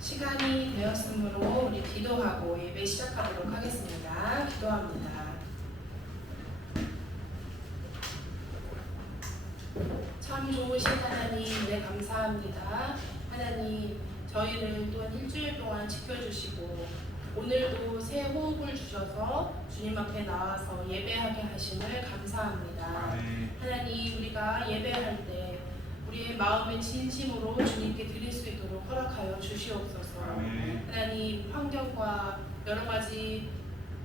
시간이 되었으므로 우리 기도하고 예배 시작하도록 하겠습니다. 기도합니다. 참 좋으신 하나님, 네 감사합니다. 하나님, 저희를 또한 일주일 동안 지켜주시고 오늘도 새 호흡을 주셔서 주님 앞에 나와서 예배하게 하심을 감사합니다. 하나님, 우리가 예배할 때 우리의 마음의 진심으로 주님께 드릴 수 있도록 허락하여 주시옵소서. 하나님, 환경과 여러 가지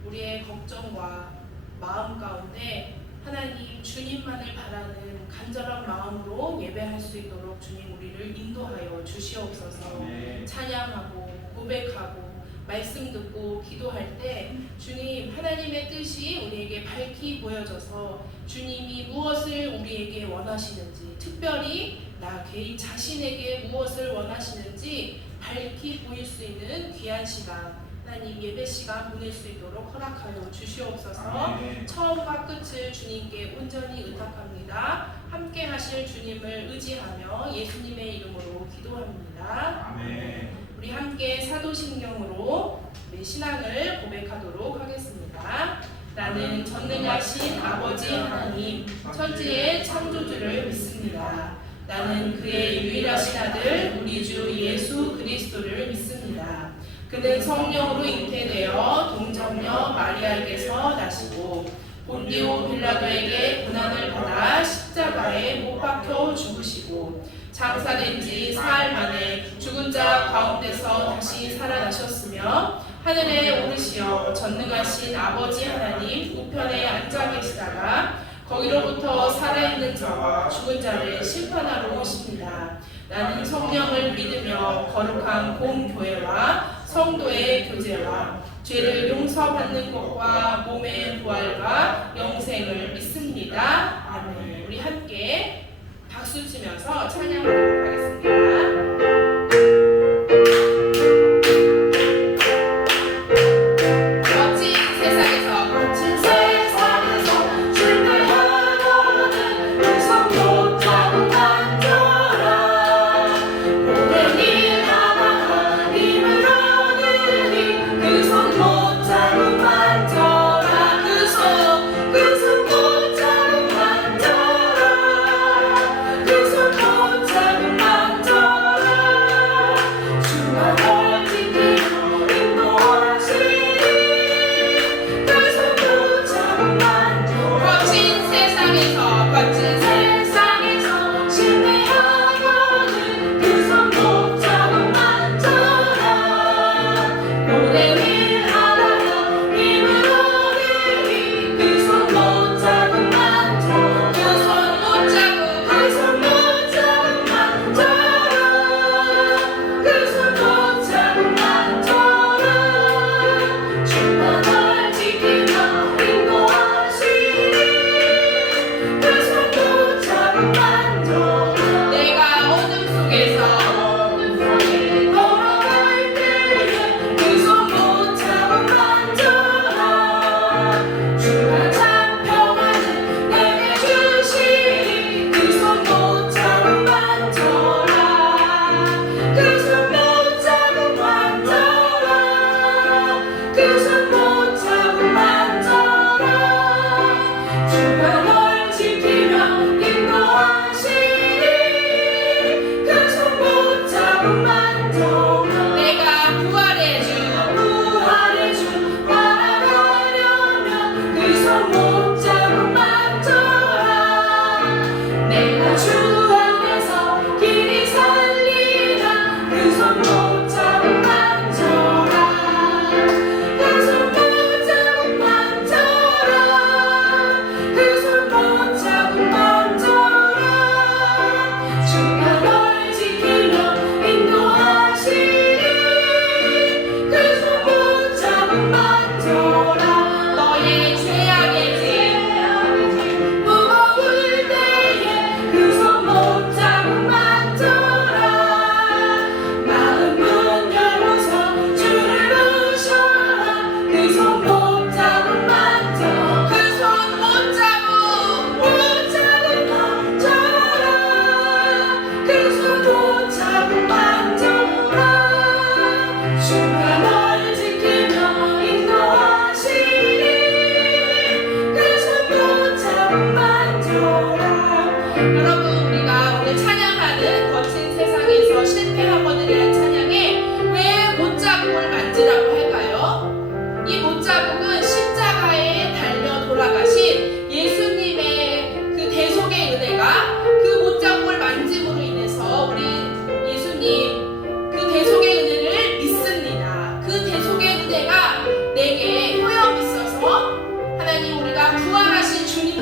우리의 걱정과 마음 가운데 하나님 주님만을 바라는 간절한 마음으로 예배할 수 있도록 주님 우리를 인도하여 주시옵소서. 찬양하고 고백하고 말씀 듣고 기도할 때 주님 하나님의 뜻이 우리에게 밝히 보여져서 주님이 무엇을 우리에게 원하시는지, 특별히 나 개인 자신에게 무엇을 원하시는지 밝히 보일 수 있는 귀한 시간, 하나님 예배 시간 보낼 수 있도록 허락하여 주시옵소서. 처음과 끝을 주님께 온전히 의탁합니다. 함께 하실 주님을 의지하며 예수님의 이름으로 기도합니다. 우리 함께 사도신경으로 신앙을 고백하도록 하겠습니다. 나는 전능하신 아버지 하나님 천지의 창조주를 믿습니다. 나는 그의 유일하신 아들 우리 주 예수 그리스도를 믿습니다. 그는 성령으로 잉태되어 동정녀 마리아에게서 나시고 본디오 빌라도에게 고난을 받아 십자가에 못 박혀 죽으시고 장사된 지 사흘 만에 죽은 자 가운데서 다시 살아나셨으며 하늘에 오르시어 전능하신 아버지 하나님 우편에 앉아 계시다가 거기로부터 살아있는 자와 죽은 자를 심판하러 오십니다. 나는 성령을 믿으며 거룩한 공교회와 성도의 교제와 죄를 용서받는 것과 몸의 부활과 영생을 믿습니다. 아멘. 우리 함께 박수 치면서 찬양하도록 하겠습니다. 그 손 못 잡은 만져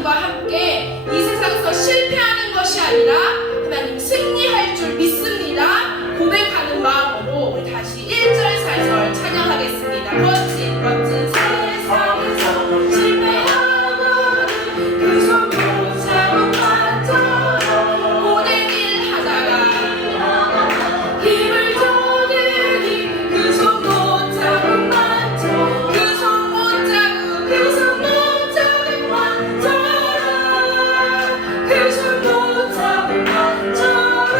하나님과 함께 이 세상에서 실패하는 것이 아니라 하나님 승리할 줄 믿습니다 고백하는 마음으로 우리 다시 1절 4절 찬양하겠습니다. 멋진 멋진 세상에서 실패하고는 그 손 붙잡고 반짝 고된 일 하다가 힘을 쏟으니 그 손 붙잡고 반짝 그 손 붙잡고 그 손 붙잡고 반짝라 그 손 붙잡고 반짝라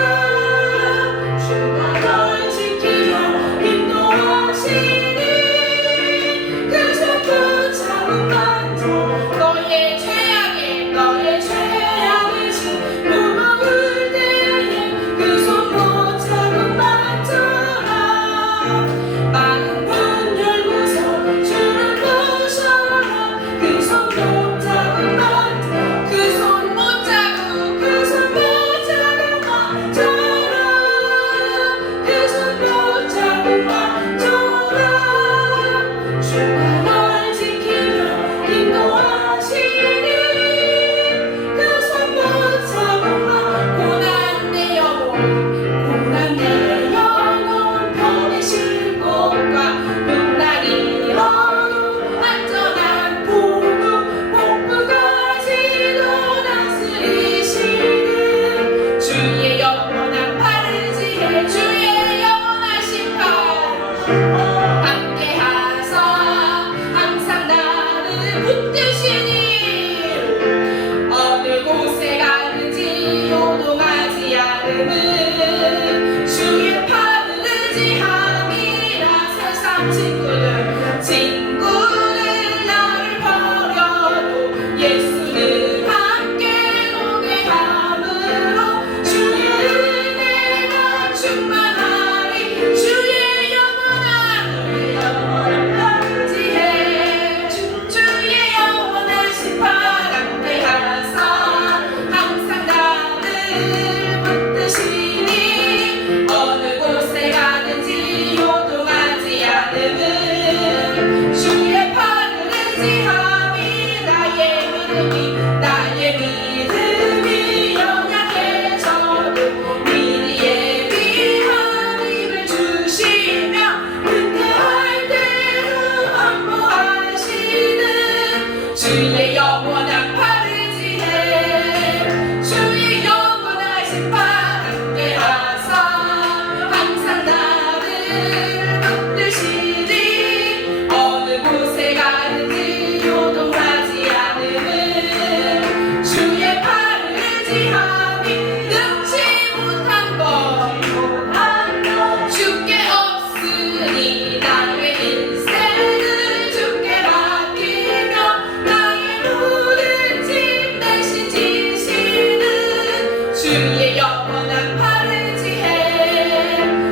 주가 널 지키며 인도하시니 그 손 붙잡고 반짝 너의 죄악을 진 무거울 때에 그 손 붙잡고 반짝라 많은 문 열고서 주를 모셔라 그 손 붙잡고 반짝 그 손 붙잡고 그 손 붙잡고 반짝라 그 손 붙잡고 반짝라 주가 널 지키며 인도하시니 그 손 붙잡고 고난 내 영혼 편히 쉴 곳과 눈날이 어두운 안전한 복부까지도 다스리시는 주의 영원한 팔을 지혜 주의 영원하신 팔 함께하사 항상 나를 붙드시니 어느 곳에 가는지 요동하지 않음은 주의 팔을 의지함이라 세상 친구들 나를 버려도 예수는 함께 오게 함으로 주의 은혜가 충만하리 주의 영원한 지혜 주의 영원하신 팔 함께하사 항상 나를 붙드시니 어느 곳에 가든지 요동하지 않음은 주의 팔을 의지함이 나의 믿음이 연약해져도 미리 예비한 힘을 주시며 은혜할 때로 안보하시는 주의 영원한 팔을 지혜 주의 영원하신 팔 함께하사 항상 나를 붙드시니 어느 곳에 가든지 요동하지 않음은 주의 팔을 의지함이 능치 못한 것 주께 없으니 나의 인생을 주께 맡기며 나의 모든 짐 대신 지시는 주의 영원한 팔을 지혜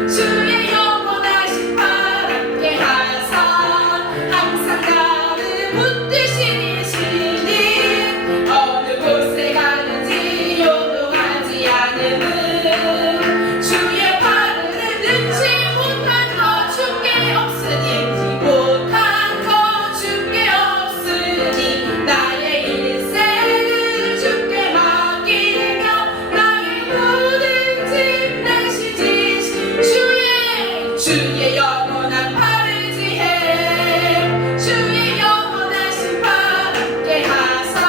주의 영원하신 팔 함께하사 항상 나를 붙드시니 어느 곳에 가든지 요동하지 않음은 주의 팔을 능치 못한 것 주께 없으니 못한 것 주께 없으니 나의 인생을 주께 맡기며 나의 모든 짐 대신 지신 주의 영원한 팔을 지혜 주의 영원하신 팔 함께하사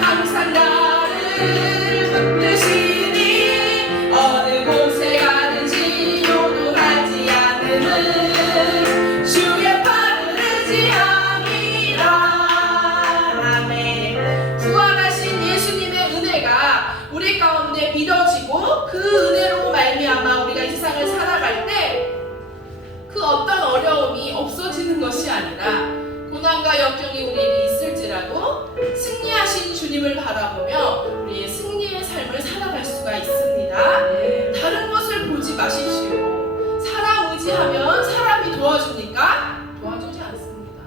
항상 나를 붙드시니 어느 곳에 가든지 요동하지 않음은 주의 팔을 의지함이라. 아멘. 부활하신 예수님의 은혜가 우리 가운데 믿어지고 그 은혜로 말미암아 우리가 이 세상을 살아갈 때 그 어떤 어려움이 없어지는 것이 아니라 고난과 역경이 우리에게 있을지라도 승리하신 주님을 바라보며 우리의 승리의 삶을 살아갈 수가 있습니다. 다른 것을 보지 마십시오. 사람 의지하면 사람이 도와줍니까? 도와주지 않습니다.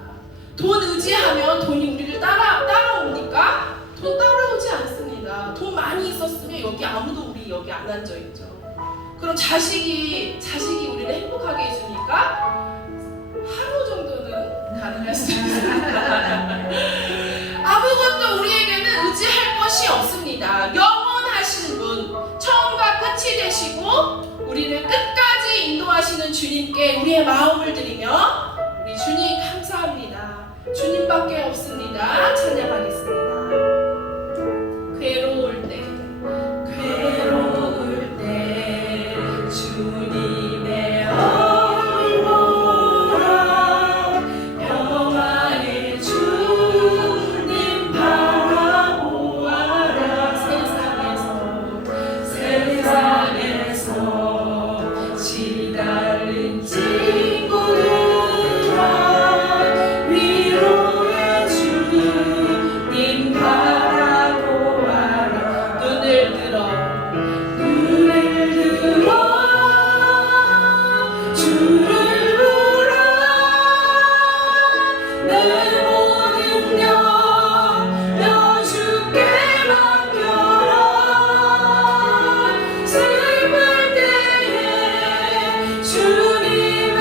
돈 의지하면 돈이 우리를 따라옵니까? 돈 따라오지 않습니다. 돈 많이 있었으면 여기 아무도 우리 여기 안 앉아있죠. 그럼 자식이 우리를 행복하게 해주니까 하루 정도는 가능할 수 있습니다. 아무것도 우리에게는 것이 없습니다. 영원하신 분, 처음과 끝이 되시고 우리를 끝까지 인도하시는 주님께 우리의 마음을 드리며 우리 주님 감사합니다. 주님밖에 없습니다. 찬양하겠습니다. 괴로울 때 주님의 얼굴 보라 평안의 주님 바라보아라 세상에서 시달린 친구들아 위로의 주님 바라보아라 눈을 들어 주를 보라 내 모든 염려 주께 맡겨라 슬플 때에 주님의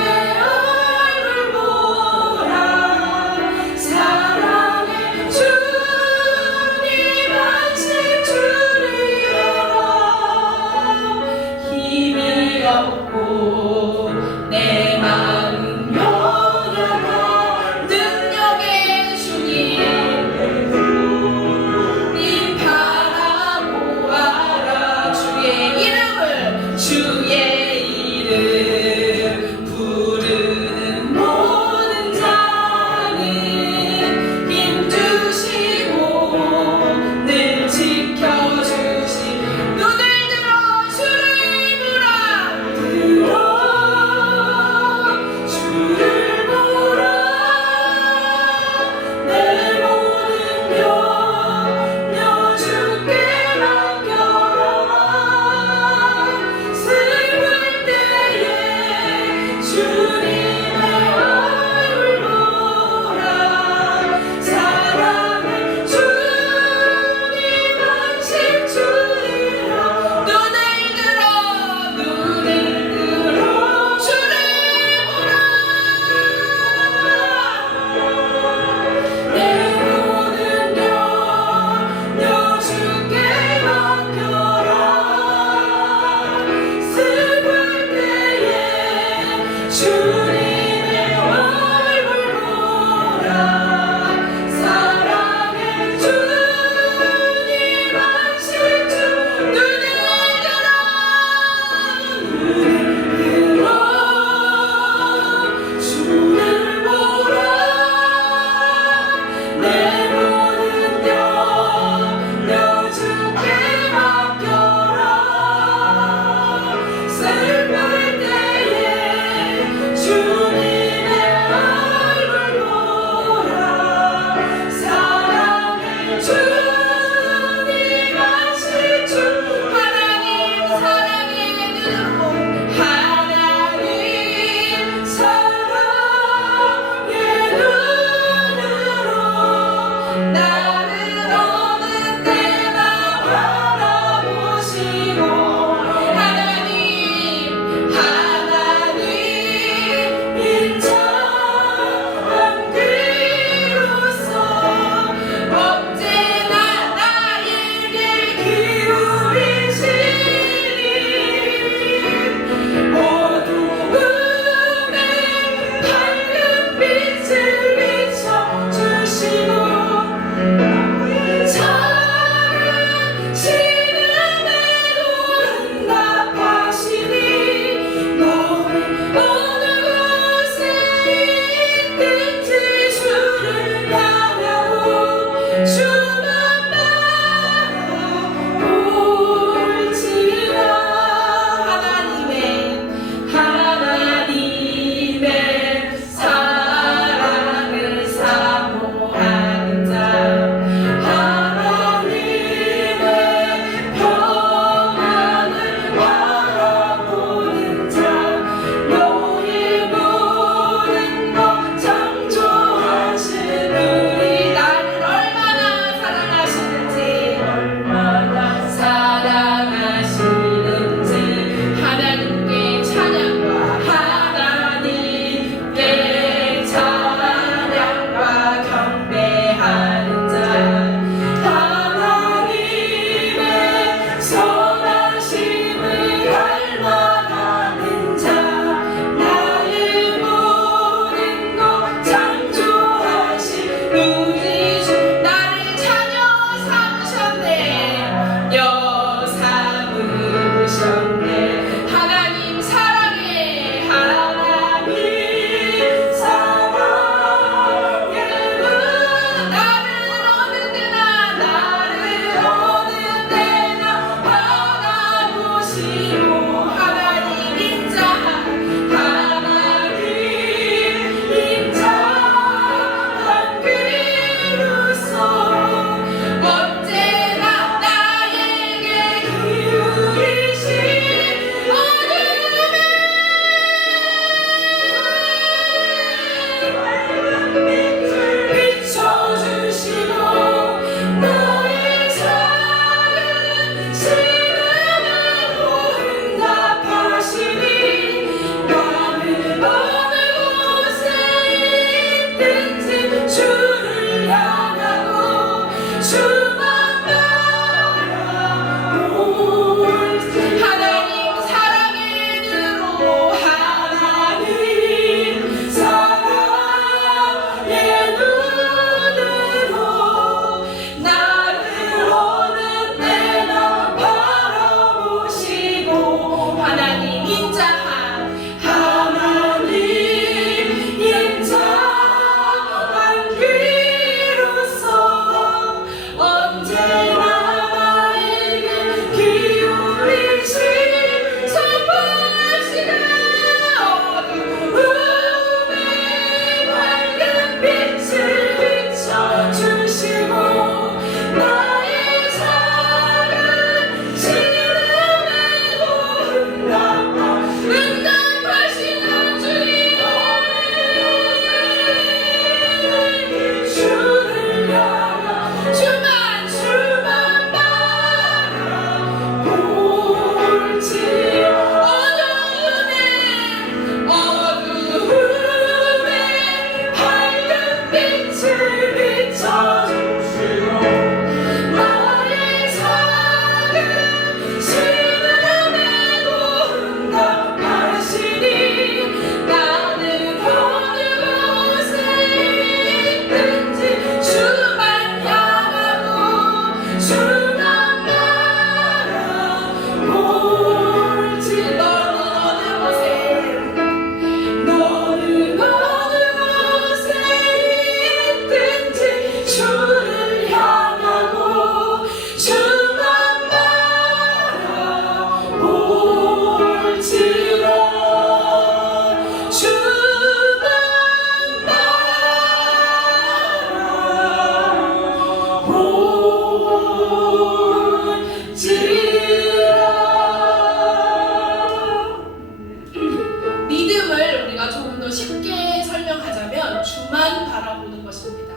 또 쉽게 설명하자면 주만 바라보는 것입니다.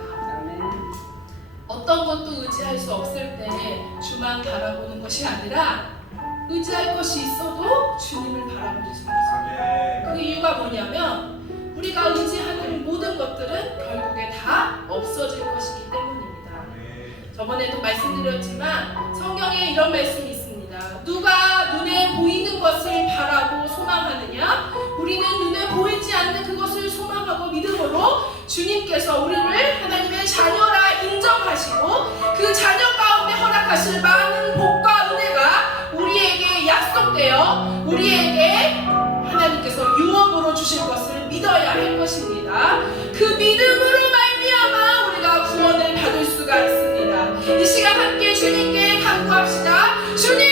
어떤 것도 의지할 수 없을 때 주만 바라보는 것이 아니라 의지할 것이 있어도 주님을 바라보는 것입니다. 그 이유가 뭐냐면 우리가 의지하는 모든 것들은 결국에 다 없어질 것이기 때문입니다. 저번에도 말씀드렸지만 성경에 이런 말씀이 있습니다. 누가 눈에 보이는 것을 바라고 소망하느냐? 우리는 눈에 보이지 않는 그것을 소망하고 믿음으로 주님께서 우리를 하나님의 자녀라 인정하시고 그 자녀 가운데 허락하실 많은 복과 은혜가 우리에게 약속되어 우리에게 하나님께서 유업으로 주실 것을 믿어야 할 것입니다. 그 믿음으로 말미암아 우리가 구원을 받을 수가 있습니다. 이 시간 함께 주님께 간구합시다. 주님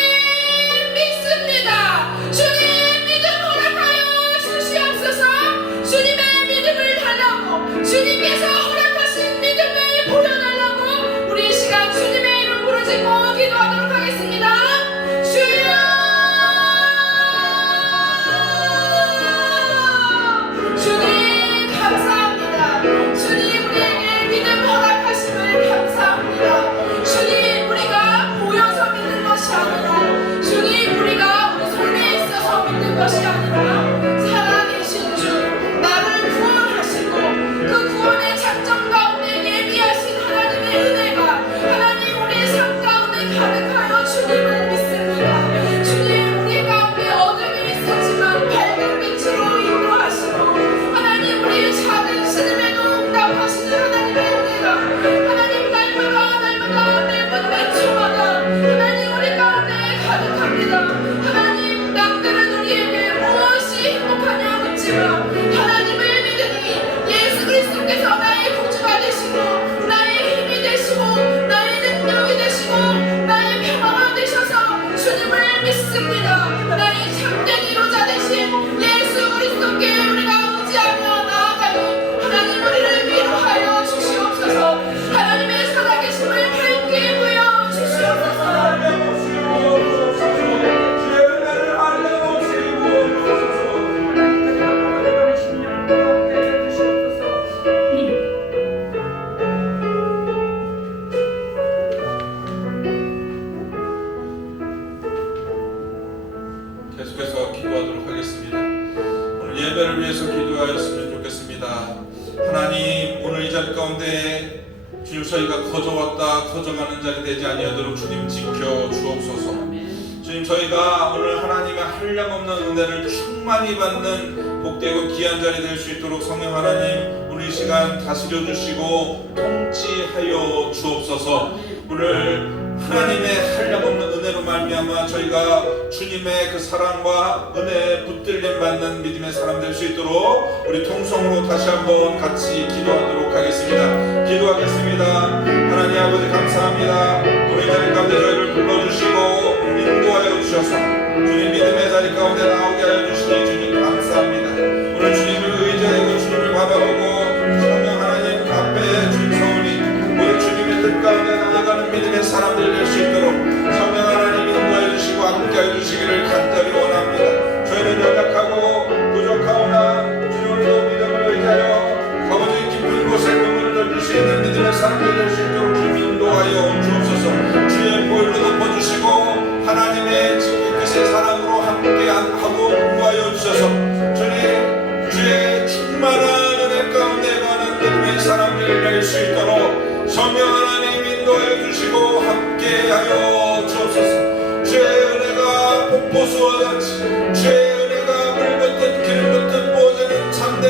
믿습니다. 주님 믿음 허락하여 주시옵소서. 주님의 믿음을 달라고 주님께서 허락하신 믿음을 보여달라고 우리 이 시간 주님의 이름 부르짖고 기도하도록 하겠습니다. 주여 주님 감사합니다. 주님 우리에게 믿음 허락하심을 감사합니다. 주님 우리가 보여서 믿는 것이 아니라 주님 우리가 우리 손에 있어서 믿는 것이 아니라 살아계신 주 나를 구원하시고 그 구원의 작전 가운데 예비하신 하나님의 은혜가 하나님 우리의 삶 가운데 가득하여 주님을 믿습니다. 주님 우리 가운데 어둠이 있었지만 밝은 빛으로 인도하시고 하나님 우리의 작은 신음에도 응답하시는 하나님의 은혜가 하나님 날마다 매번 매초마다 하나님 우리 가운데 가득합니다. 하나님 남들은 우리에게 무엇이 행복하냐 묻지만 하나님을 믿으니 예수 그리스도께서 나의 구주가 되시고 나의 힘이 되시고 나의 능력이 되시고 나의 평화가 되셔서 주님을 믿습니다. 나의 참된 이루자 되신 예수 그리스도께 우리가 의지하며 나아가니 하나님 우리를 위로하여 주시옵소서. 하나님의 살아계심을 밝게 보여 주시옵소서. 계속해서 기도하도록 하겠습니다. 오늘 예배를 위해서 기도하였으면 좋겠습니다. 하나님 오늘 이 자리 가운데 주님 저희가 거저왔다 거저가는 자리 되지 아니하도록 주님 지켜 주옵소서. 주님 저희가 오늘 하나님의 한량없는 은혜를 충만히 받는 복되고 귀한 자리 될 수 있도록 성령 하나님 오늘 이 시간 다스려 주시고 통치하여 주옵소서. 오늘 하나님의 한량없는 은혜로 말미암아 저희가 주님의 그 사랑과 은혜에 붙들림 받는 믿음의 사람 될 수 있도록 우리 통성으로 다시 한번 같이 기도하도록 하겠습니다. 기도하겠습니다. 하나님 아버지 감사합니다. 우리 자리 가운데 저희를 불러주시고 인도하여 주셔서 주님 믿음의 자리 가운데 나오게 하여 주시니 주님 감사합니다. 오늘 주님을 의지하고 주님을 바라보고 성령 하나님 앞에 주님 서울이 우리 주님의 뜻 가운데 나아가는 믿음의 사람들 될 수 있도록 성령 하나님 인도하여 주시고 함께하여 주시기를 간절히 원합니다. 저희는 연약하고 부족하오나 주님으로 믿음을 의지하여 아버지 깊은 곳에 그물을 던질 수 있는 믿음의 사람들 될 수 있도록 주님 인도하여 주옵소서. 주의 보혈로 덮어주시고 하나님의 지극히신 사랑으로 함께하고 인도하여 주셔서 주님 주의 충만한 은혜 가운데 가는 믿음의 사람들 될 수 있도록 성령 하나님 인도해 주시고 함께하여 주옵소서. 주의 은혜가 폭포수와 같이 주의 은혜가 물 붓듯 기름 붓듯 부어지는 참된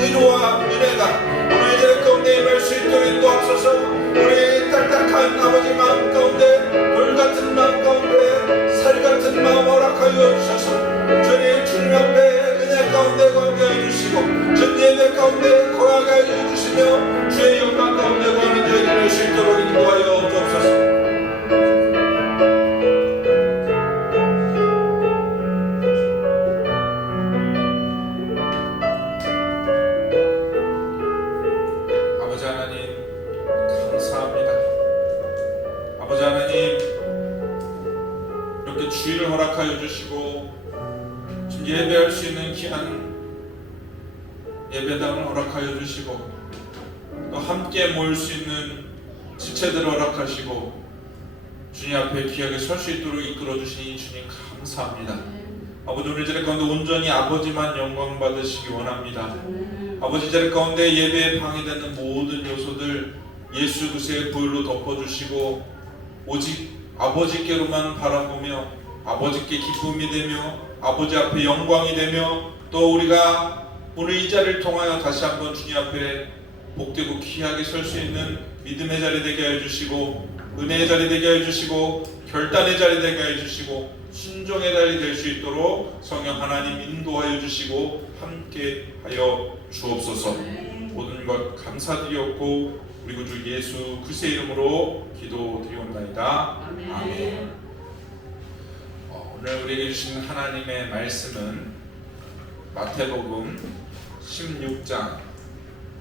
의로와 은혜가 오늘 이 자리 가운데 임할 수 있도록 인도하소서. 우리 딱딱한 아버지 마음 가운데 돌 같은 마음 가운데 살 같은 마음 허락하여 주셔서 주님 앞에 은혜 가운데 거하게 해주시고 전 예배 가운데 거하게 해주시며 주의 영광 가운데 거하는 저희들 될 수 있도록 인도하여 주옵소서. 아버지 하나님 감사합니다. 아버지 하나님 이렇게 주의를 허락하여 주시고 예배할 수 있는 귀한 예배당을 허락하여 주시고 또 함께 모일 수 있는 지체들을 허락하시고 주님 앞에 귀하게 설 수 있도록 이끌어 주시니 주님 감사합니다. 아버지, 오늘 자리 가운데 온전히 아버지만 영광 받으시기 원합니다. 아버지, 자리 가운데 예배에 방해되는 모든 요소들 예수 그리스도의 보혈로 덮어주시고 오직 아버지께로만 바라보며 아버지께 기쁨이 되며 아버지 앞에 영광이 되며 또 우리가 오늘 이 자리를 통하여 다시 한번 주님 앞에 복되고 귀하게 설 수 있는 믿음의 자리 되게 하여 주시고 은혜의 자리 되게 하여 주시고 결단의 자리 되게 하여 주시고 순종의 자리 될 수 있도록 성령 하나님 인도하여 주시고 함께 하여 주옵소서. 모든 것 감사드리옵고 우리 구주 예수 그리스도의 이름으로 기도드리옵나이다. 아멘. 오늘 우리에게 주신 하나님의 말씀은 마태복음 16장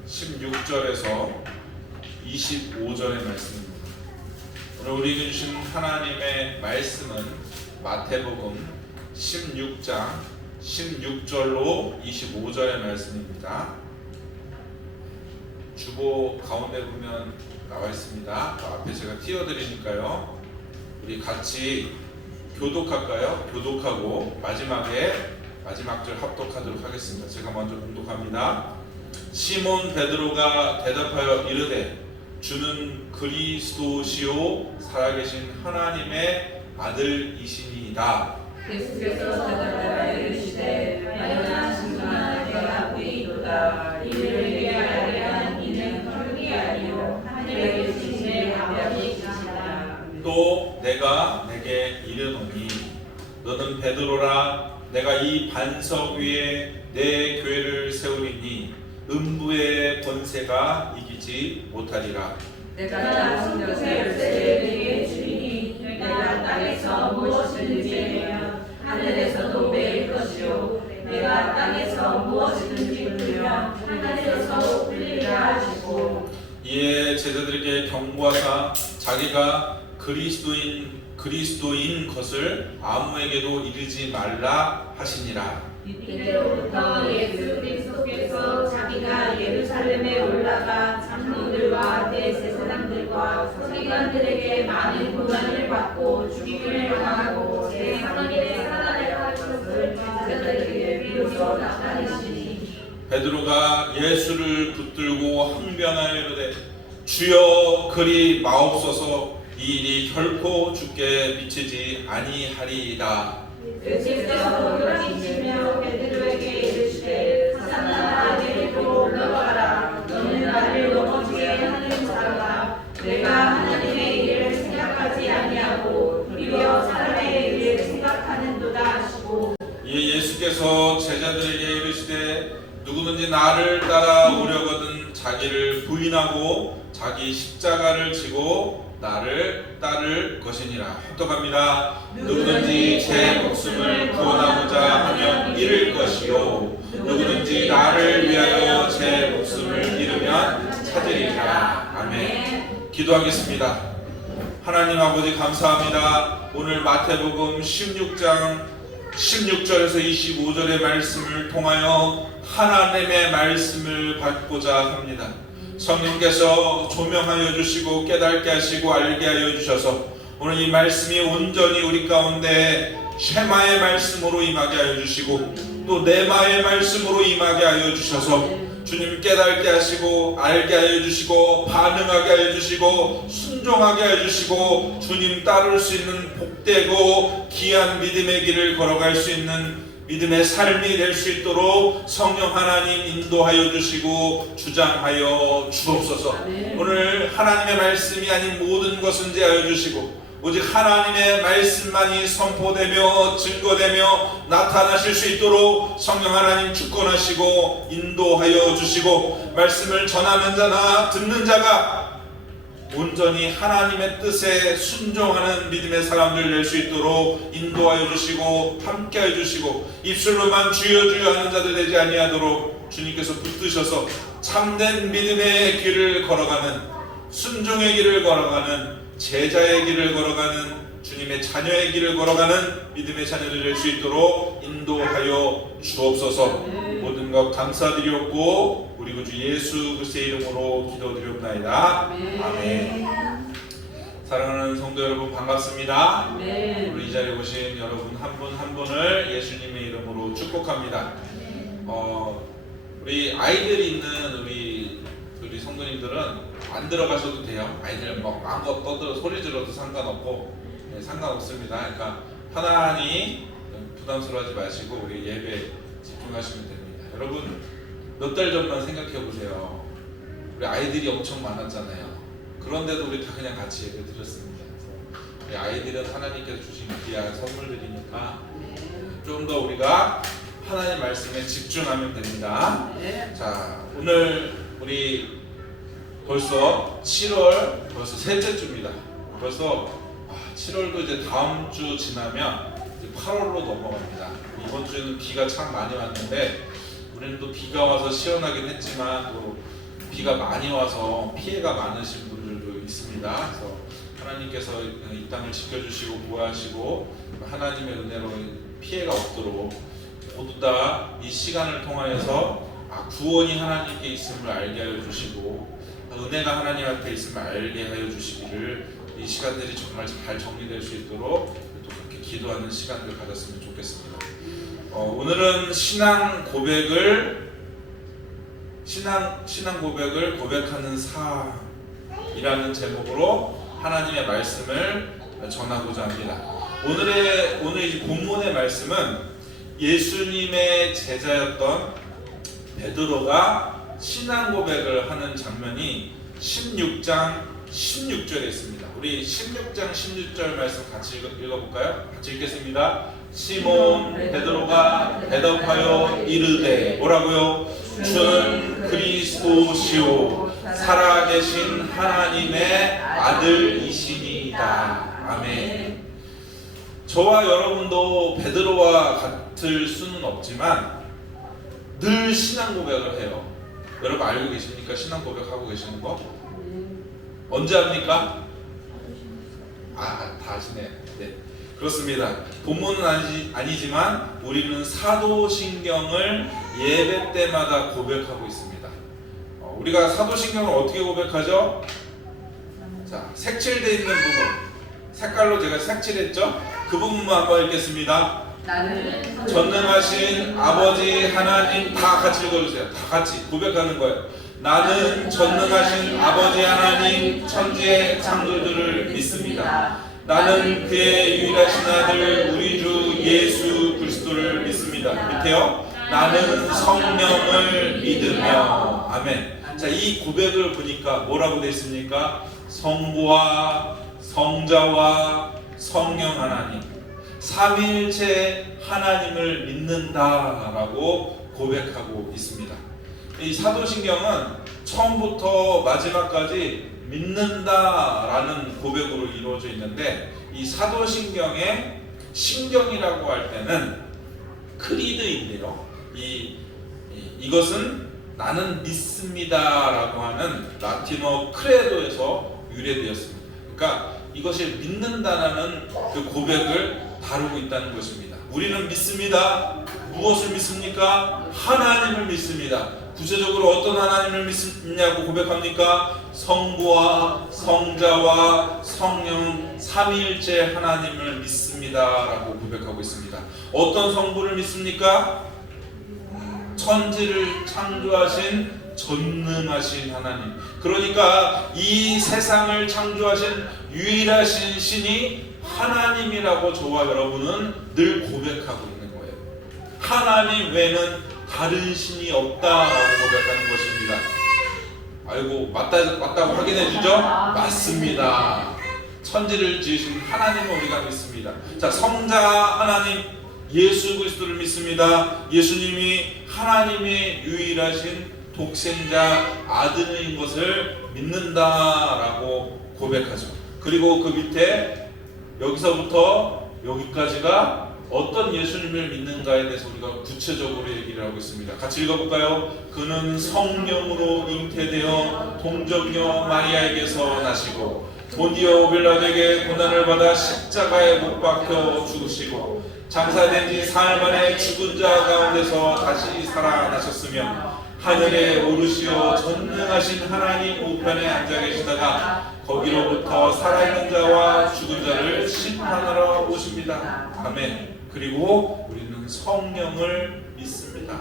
16절에서 25절의 말씀입니다. 오늘 우리에게 주신 하나님의 말씀은 마태복음 16장 16절로 25절의 말씀입니다. 주보 가운데 보면 나와 있습니다. 앞에 제가 띄워드리니까요. 우리 같이 교독할까요? 교독하고 마지막 절 합독하도록 하겠습니다. 제가 먼저 공독합니다. 시몬 베드로가 대답하여 이르되 주는 그리스도시요 살아계신 하나님의 아들이시니이다. 예수께서 대답하여 이르시되 마땅한 증거나 내가 보이도다. 이를 내게 알게 한 이는 혈이 아니요 하늘에 계신 내 아버지시니라. 또 내가 내게 이르노니 너는 베드로라. 내가 이 반석 위에 내 교회를 세우리니 음부의 권세가 이기지 못하리라. 내가 성경의 열쇠를 내게 주리니 내가 땅에서 무엇이든지 내면 하늘에서도 매일 것이요 내가 땅에서 무엇이든지 풀면 하늘에서 풀리리라 하시고. 이에 제자들에게 경고하사 자기가 그리스도인 것을 아무에게도 이르지 말라 하시니라. 이때로부터 예수 그리스도께서 자기가 예루살렘에 올라가 장로들과 대제사장들과 서기관들에게 많은 고난을 받고 죽임을 당하고 제3일에 살아날 것을 제자들에게 비로소 나타내시니. 베드로가 예수를 붙들고 항변하여 이르되 주여 그리 마옵소서. 이 일이 결코 주께 미치지 아니하리이다. 예수께서 돌아가시며 베드로에게 이르시되 사탄아 내게로 물러가라. 너는 나를 넘어지게 하는 자가 내가 하나님의 일을 생각하지 아니하고 오히려 사람의 일을 생각하는도다 하시고. 이에 예수께서 제자들에게 이르시되 누구든지 나를 따라오려거든 자기를 부인하고 자기 십자가를 지고 나를 따를 것이니라. 합독합니다. 누구든지 제 목숨을 구원하고자 하면 잃을 것이요 누구든지 나를 위하여 제 목숨을 잃으면 찾으리라. 아멘. 기도하겠습니다. 하나님 아버지 감사합니다. 오늘 마태복음 16장 16절에서 25절의 말씀을 통하여 하나님의 말씀을 받고자 합니다. 성령께서 조명하여 주시고 깨닫게 하시고 알게 하여 주셔서 오늘 이 말씀이 온전히 우리 가운데 쉐마의 말씀으로 임하게 하여 주시고 또 네마의 말씀으로 임하게 하여 주셔서 주님 깨닫게 하시고 알게 하여 주시고 반응하게 하여 주시고 순종하게 하여 주시고 주님 따를 수 있는 복되고 귀한 믿음의 길을 걸어갈 수 있는 믿음의 삶이 될 수 있도록 성령 하나님 인도하여 주시고 주장하여 주옵소서. 오늘 하나님의 말씀이 아닌 모든 것은 제하여 주시고 오직 하나님의 말씀만이 선포되며 증거되며 나타나실 수 있도록 성령 하나님 주권하시고 인도하여 주시고 말씀을 전하는 자나 듣는 자가 온전히 하나님의 뜻에 순종하는 믿음의 사람들 될 수 있도록 인도하여 주시고 함께하여 주시고 입술로만 주여 주여 하는 자들 되지 아니하도록 주님께서 붙드셔서 참된 믿음의 길을 걸어가는 순종의 길을 걸어가는 제자의 길을 걸어가는 주님의 자녀의 길을 걸어가는 믿음의 자녀들 될 수 있도록 인도하여 주옵소서. 모든 모든 것 감사드리옵고 우리 구주 예수 그리스도의 이름으로 기도드리옵나이다. 아멘. 사랑하는 성도 여러분 반갑습니다. 우리 이 자리에 오신 여러분 한 분 한 분을 예수님의 이름으로 축복합니다. 우리 아이들이 있는 우리 성도님들은 안 들어가셔도 돼요. 아이들 막 마음껏 떠들어 소리 질러도 상관없고 상관없습니다. 그러니까 편안히 부담스러워하지 마시고 우리 예배 집중하시면 됩니다. 여러분 몇 달 전만 생각해 보세요. 우리 아이들이 엄청 많았잖아요. 그런데도 우리 다 그냥 같이 예배 드렸습니다. 그래서 우리 아이들은 하나님께서 주신 귀한 선물들이니까 좀 더 우리가 하나님 말씀에 집중하면 됩니다. 자, 오늘 우리 벌써 7월 벌써 셋째 주입니다. 벌써 7월도 이제 다음 주 지나면 이제 8월로 넘어갑니다. 이번 주에는 비가 참 많이 왔는데 우리는 또 비가 와서 시원하긴 했지만 또 비가 많이 와서 피해가 많으신 분들도 있습니다. 그래서 하나님께서 이 땅을 지켜주시고 보호하시고 하나님의 은혜로 피해가 없도록 모두 다 이 시간을 통하여서 구원이 하나님께 있음을 알게 하여 주시고 은혜가 하나님 앞에 있음을 알게 하여 주시기를 이 시간들이 정말 잘 정리될 수 있도록 또 그렇게 기도하는 시간을 가졌으면 좋겠습니다. 오늘은 신앙 고백을 고백하는 삶이라는 제목으로 하나님의 말씀을 전하고자 합니다. 오늘 이 본문의 말씀은 예수님의 제자였던 베드로가 신앙 고백을 하는 장면이 16장 16절에 있습니다. 우리 16장 16절 말씀 같이 읽어볼까요? 같이 읽겠습니다. 시몬 베드로가 대답하여 이르되 뭐라고요? 주는 그리스도시요 살아계신 하나님의 아들이시니이다. 아멘. 저와 여러분도 베드로와 같을 수는 없지만 늘 신앙 고백을 해요. 여러분 알고 계십니까? 신앙 고백하고 계시는 거? 언제 합니까? 다 아시네. 네, 그렇습니다. 본문은 아니지만 우리는 사도신경을 예배 때마다 고백하고 있습니다. 우리가 사도신경을 어떻게 고백하죠? 자, 색칠되어 있는 부분, 색깔로 제가 색칠했죠? 그 부분만 한번 읽겠습니다. 나는 전능하신 아버지 하나님, 다 같이 읽어주세요. 다 같이 고백하는 거예요. 나는 전능하신 아버지 하나님 천지의 창조주를 믿습니다. 나는 그의 유일하신 아들 우리 주 예수 그리스도를 믿습니다. 밑에요. 나는 성령을 믿으며. 아멘. 자, 이 고백을 보니까 뭐라고 되어 있습니까? 성부와 성자와 성령 하나님, 삼위일체 하나님을 믿는다라고 고백하고 있습니다. 이 사도신경은 처음부터 마지막까지 믿는다라는 고백으로 이루어져 있는데 이 사도신경의 신경이라고 할 때는 크리드인데요. 이것은 나는 믿습니다라고 하는 라틴어 크레도에서 유래되었습니다. 그러니까 이것이 믿는다라는 그 고백을 다루고 있다는 것입니다. 우리는 믿습니다. 무엇을 믿습니까? 하나님을 믿습니다. 구체적으로 어떤 하나님을 믿냐고 고백합니까? 성부와 성자와 성령 삼위일체 하나님을 믿습니다라고 고백하고 있습니다. 어떤 성부를 믿습니까? 천지를 창조하신 전능하신 하나님. 그러니까 이 세상을 창조하신 유일하신 신이 하나님이라고 저와 여러분은 늘 고백하고 있는 거예요. 하나님 외에는 다른 신이 없다라고 고백하는 것입니다. 아이고, 맞다고 확인해 주죠? 맞습니다. 천지를 지으신 하나님을 우리가 믿습니다. 자, 성자 하나님 예수 그리스도를 믿습니다. 예수님이 하나님의 유일하신 독생자 아들인 것을 믿는다라고 고백하죠. 그리고 그 밑에 여기서부터 여기까지가 어떤 예수님을 믿는가에 대해서 우리가 구체적으로 얘기를 하고 있습니다. 같이 읽어볼까요? 그는 성령으로 잉태되어 동정녀 마리아에게서 나시고 본디오 빌라도에게 고난을 받아 십자가에 못 박혀 죽으시고 장사된 지 사흘 만에 죽은 자 가운데서 다시 살아나셨으며 하늘에 오르시어 전능하신 하나님 우편에 앉아 계시다가 거기로부터 살아있는 자와 죽은 자를 심판하러 오십니다. 아멘. 그리고 우리는 성령을 믿습니다.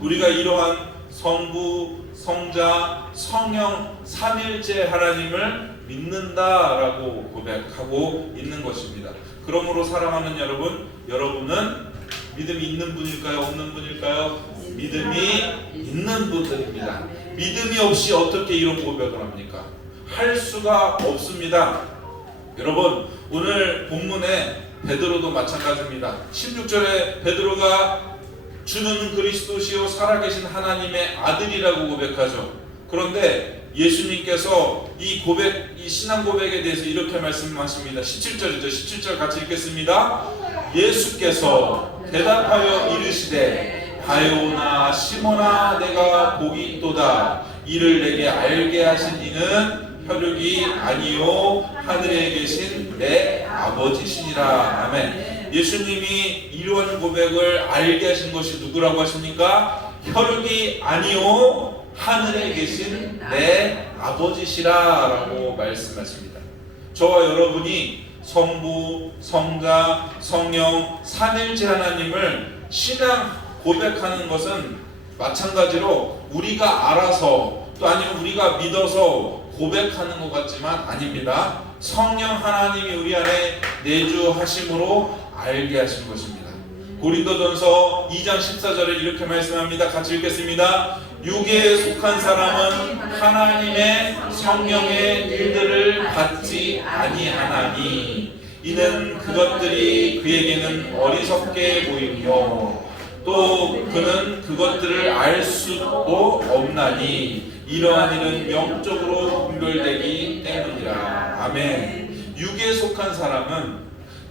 우리가 이러한 성부, 성자, 성령 삼일째 하나님을 믿는다라고 고백하고 있는 것입니다. 그러므로 사랑하는 여러분, 여러분은 믿음이 있는 분일까요? 없는 분일까요? 믿음이 있는 분들입니다. 믿음이 없이 어떻게 이런 고백을 합니까? 할 수가 없습니다. 여러분, 오늘 본문에 베드로도 마찬가지입니다. 16절에 베드로가 주는 그리스도시요 살아계신 하나님의 아들이라고 고백하죠. 그런데 예수님께서 이 신앙 고백에 대해서 이렇게 말씀하십니다. 17절이죠. 17절 같이 읽겠습니다. 예수께서 대답하여 이르시되 바요나 시몬아 내가 복이 있도다. 이를 내게 알게 하신 이는 혈육이 아니요 하늘에 계신 내 아버지시니라. 아멘. 예수님이 이러한 고백을 알게 하신 것이 누구라고 하십니까? 혈육이 아니요 하늘에 계신 내 아버지시라 라고 말씀하십니다. 저와 여러분이 성부, 성자, 성령 삼일째 하나님을 신앙 고백하는 것은 마찬가지로 우리가 알아서 또 아니면 우리가 믿어서 고백하는 것 같지만 아닙니다. 성령 하나님이 우리 안에 내주하심으로 알게 하신 것입니다. 고린도전서 2장 14절에 이렇게 말씀합니다. 같이 읽겠습니다. 육에 속한 사람은 하나님의 성령의 일들을 받지 아니하나니 이는 그것들이 그에게는 어리석게 보이며 또 그는 그것들을 알 수도 없나니 이러한 일은 영적으로 분별되기 때문이라. 아멘. 육에 속한 사람은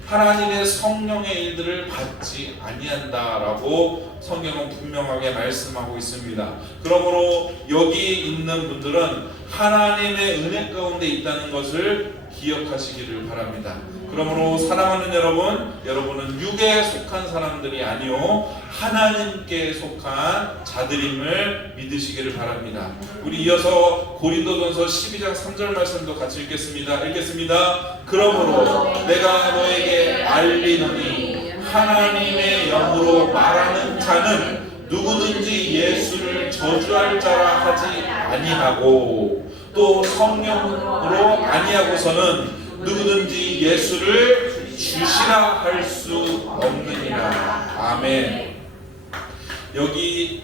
하나님의 성령의 일들을 받지 아니한다라고 성경은 분명하게 말씀하고 있습니다. 그러므로 여기 있는 분들은 하나님의 은혜 가운데 있다는 것을 기억하시기를 바랍니다. 그러므로 사랑하는 여러분, 여러분은 육에 속한 사람들이 아니요 하나님께 속한 자들임을 믿으시기를 바랍니다. 우리 이어서 고린도전서 12장 3절 말씀도 같이 읽겠습니다. 그러므로 내가 너에게 알리노니 하나님의 영으로 말하는 자는 누구든지 예수를 저주할 자라 하지 아니하고 또 성령으로 아니하고서는 누구든지 예수를 주시라 할 수 없느니라. 아멘. 여기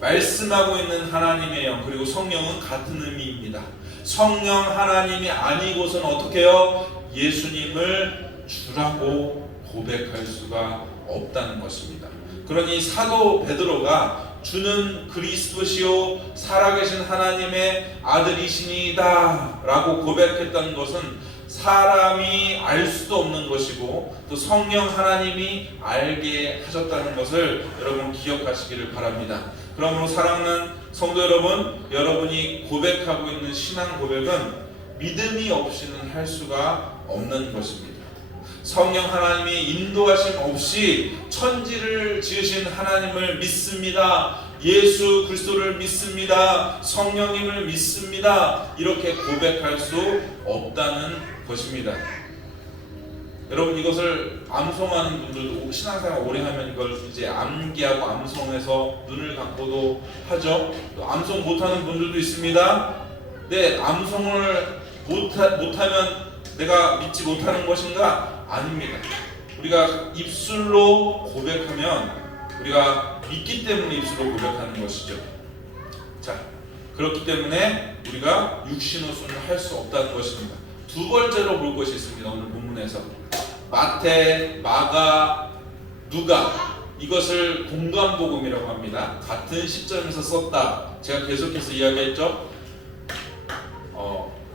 말씀하고 있는 하나님의 영 그리고 성령은 같은 의미입니다. 성령 하나님이 아니고서는 어떻게 해요? 예수님을 주라고 고백할 수가 없다는 것입니다. 그러니 사도 베드로가 주는 그리스도시요 살아계신 하나님의 아들이시니다 라고 고백했다는 것은 사람이 알 수도 없는 것이고 또 성령 하나님이 알게 하셨다는 것을 여러분 기억하시기를 바랍니다. 그러므로 사랑하는 성도 여러분, 여러분이 고백하고 있는 신앙 고백은 믿음이 없이는 할 수가 없는 것입니다. 성령 하나님이 인도하심 없이 천지를 지으신 하나님을 믿습니다. 예수 그리스도를 믿습니다. 성령님을 믿습니다. 이렇게 고백할 수 없다는 것입니다. 여러분 이것을 암송하는 분들도 신앙생활 오래 하면 이걸 이제 암기하고 암송해서 눈을 감고도 하죠. 또 암송 못하는 분들도 있습니다. 네, 암송을 못하면 내가 믿지 못하는 것인가? 아닙니다. 우리가 입술로 고백하면 우리가 믿기 때문에 입술로 고백하는 것이죠. 자, 그렇기 때문에 우리가 육신으로서는 할 수 없다는 것입니다. 두 번째로 볼 것이 있습니다. 오늘 본문에서 마태, 마가, 누가 이것을 공관복음이라고 합니다. 같은 시점에서 썼다. 제가 계속해서 이야기했죠.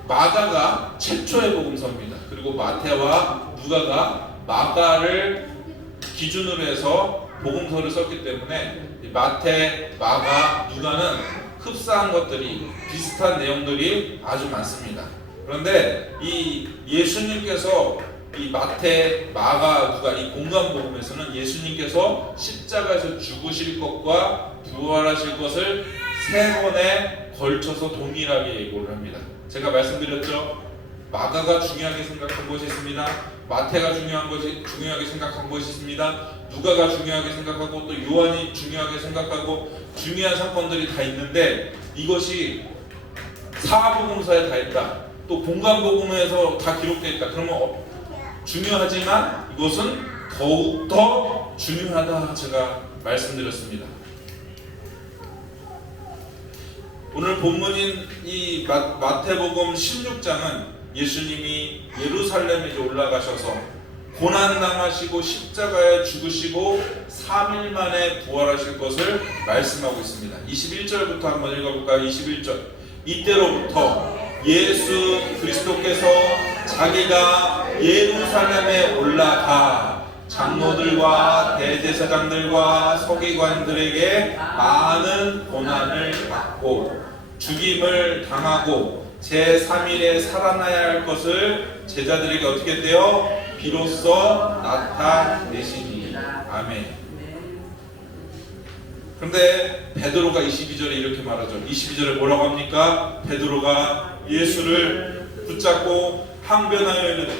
마가가 최초의 복음서입니다. 그리고 마태와 누가가 마가를 기준으로 해서 복음서를 썼기 때문에 마태, 마가, 누가는 흡사한 것들이 비슷한 내용들이 아주 많습니다. 그런데 이 예수님께서 이 마태, 마가, 누가 이 공간복음에서는 예수님께서 십자가에서 죽으실 것과 부활하실 것을 3번에 걸쳐서 동일하게 예고를 합니다. 제가 말씀드렸죠. 마가가 중요하게 생각한 것이 있습니다. 마태가 중요하게 생각한 것이 있습니다. 누가가 중요하게 생각하고 또 요한이 중요하게 생각하고 중요한 사건들이 다 있는데 이것이 사복음서에 다 있다. 또 공간복음에서 다 기록되어 있다. 그러면 중요하지만 이것은 더욱더 중요하다 제가 말씀드렸습니다. 오늘 본문인 이 마태복음 16장은 예수님이 예루살렘에 올라가셔서 고난당하시고 십자가에 죽으시고 3일 만에 부활하실 것을 말씀하고 있습니다. 21절부터 한번 읽어볼까요? 21절. 이때로부터 예수 그리스도께서 자기가 예루살렘에 올라가 장로들과 대제사장들과 서기관들에게 많은 고난을 받고 죽임을 당하고 제3일에 살아나야 할 것을 제자들에게 어떻게 했대요? 비로소 나타내시니. 아멘. 그런데 베드로가 22절에 이렇게 말하죠. 22절에 뭐라고 합니까? 베드로가 예수를 붙잡고 항변하여 이르되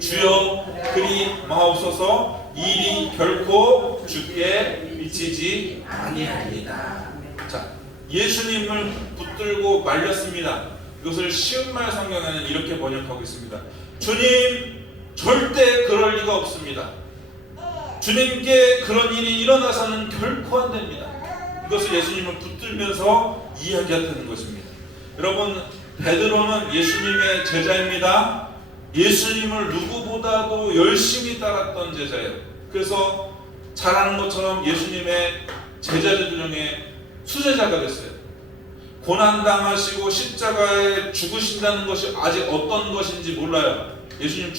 주여 그리 마옵소서 일이 결코 주께 미치지 아니하리이다. 자, 예수님을 붙들고 말렸습니다. 이것을 쉬운말 성경에는 이렇게 번역하고 있습니다. 주님 절대 그럴 리가 없습니다. 주님께 그런 일이 일어나서는 결코 안 됩니다. 이것을 예수님을 붙들면서 이야기한다는 것입니다. 여러분, 베드로는 예수님의 제자입니다. 예수님을 누구보다도 열심히 따랐던 제자예요. 그래서 잘 아는 것처럼 예수님의 제자들 중에 수제자가 됐어요. 고난당하시고 십자가에 죽으신다는 것이 아직 어떤 것인지 몰라요. 예수님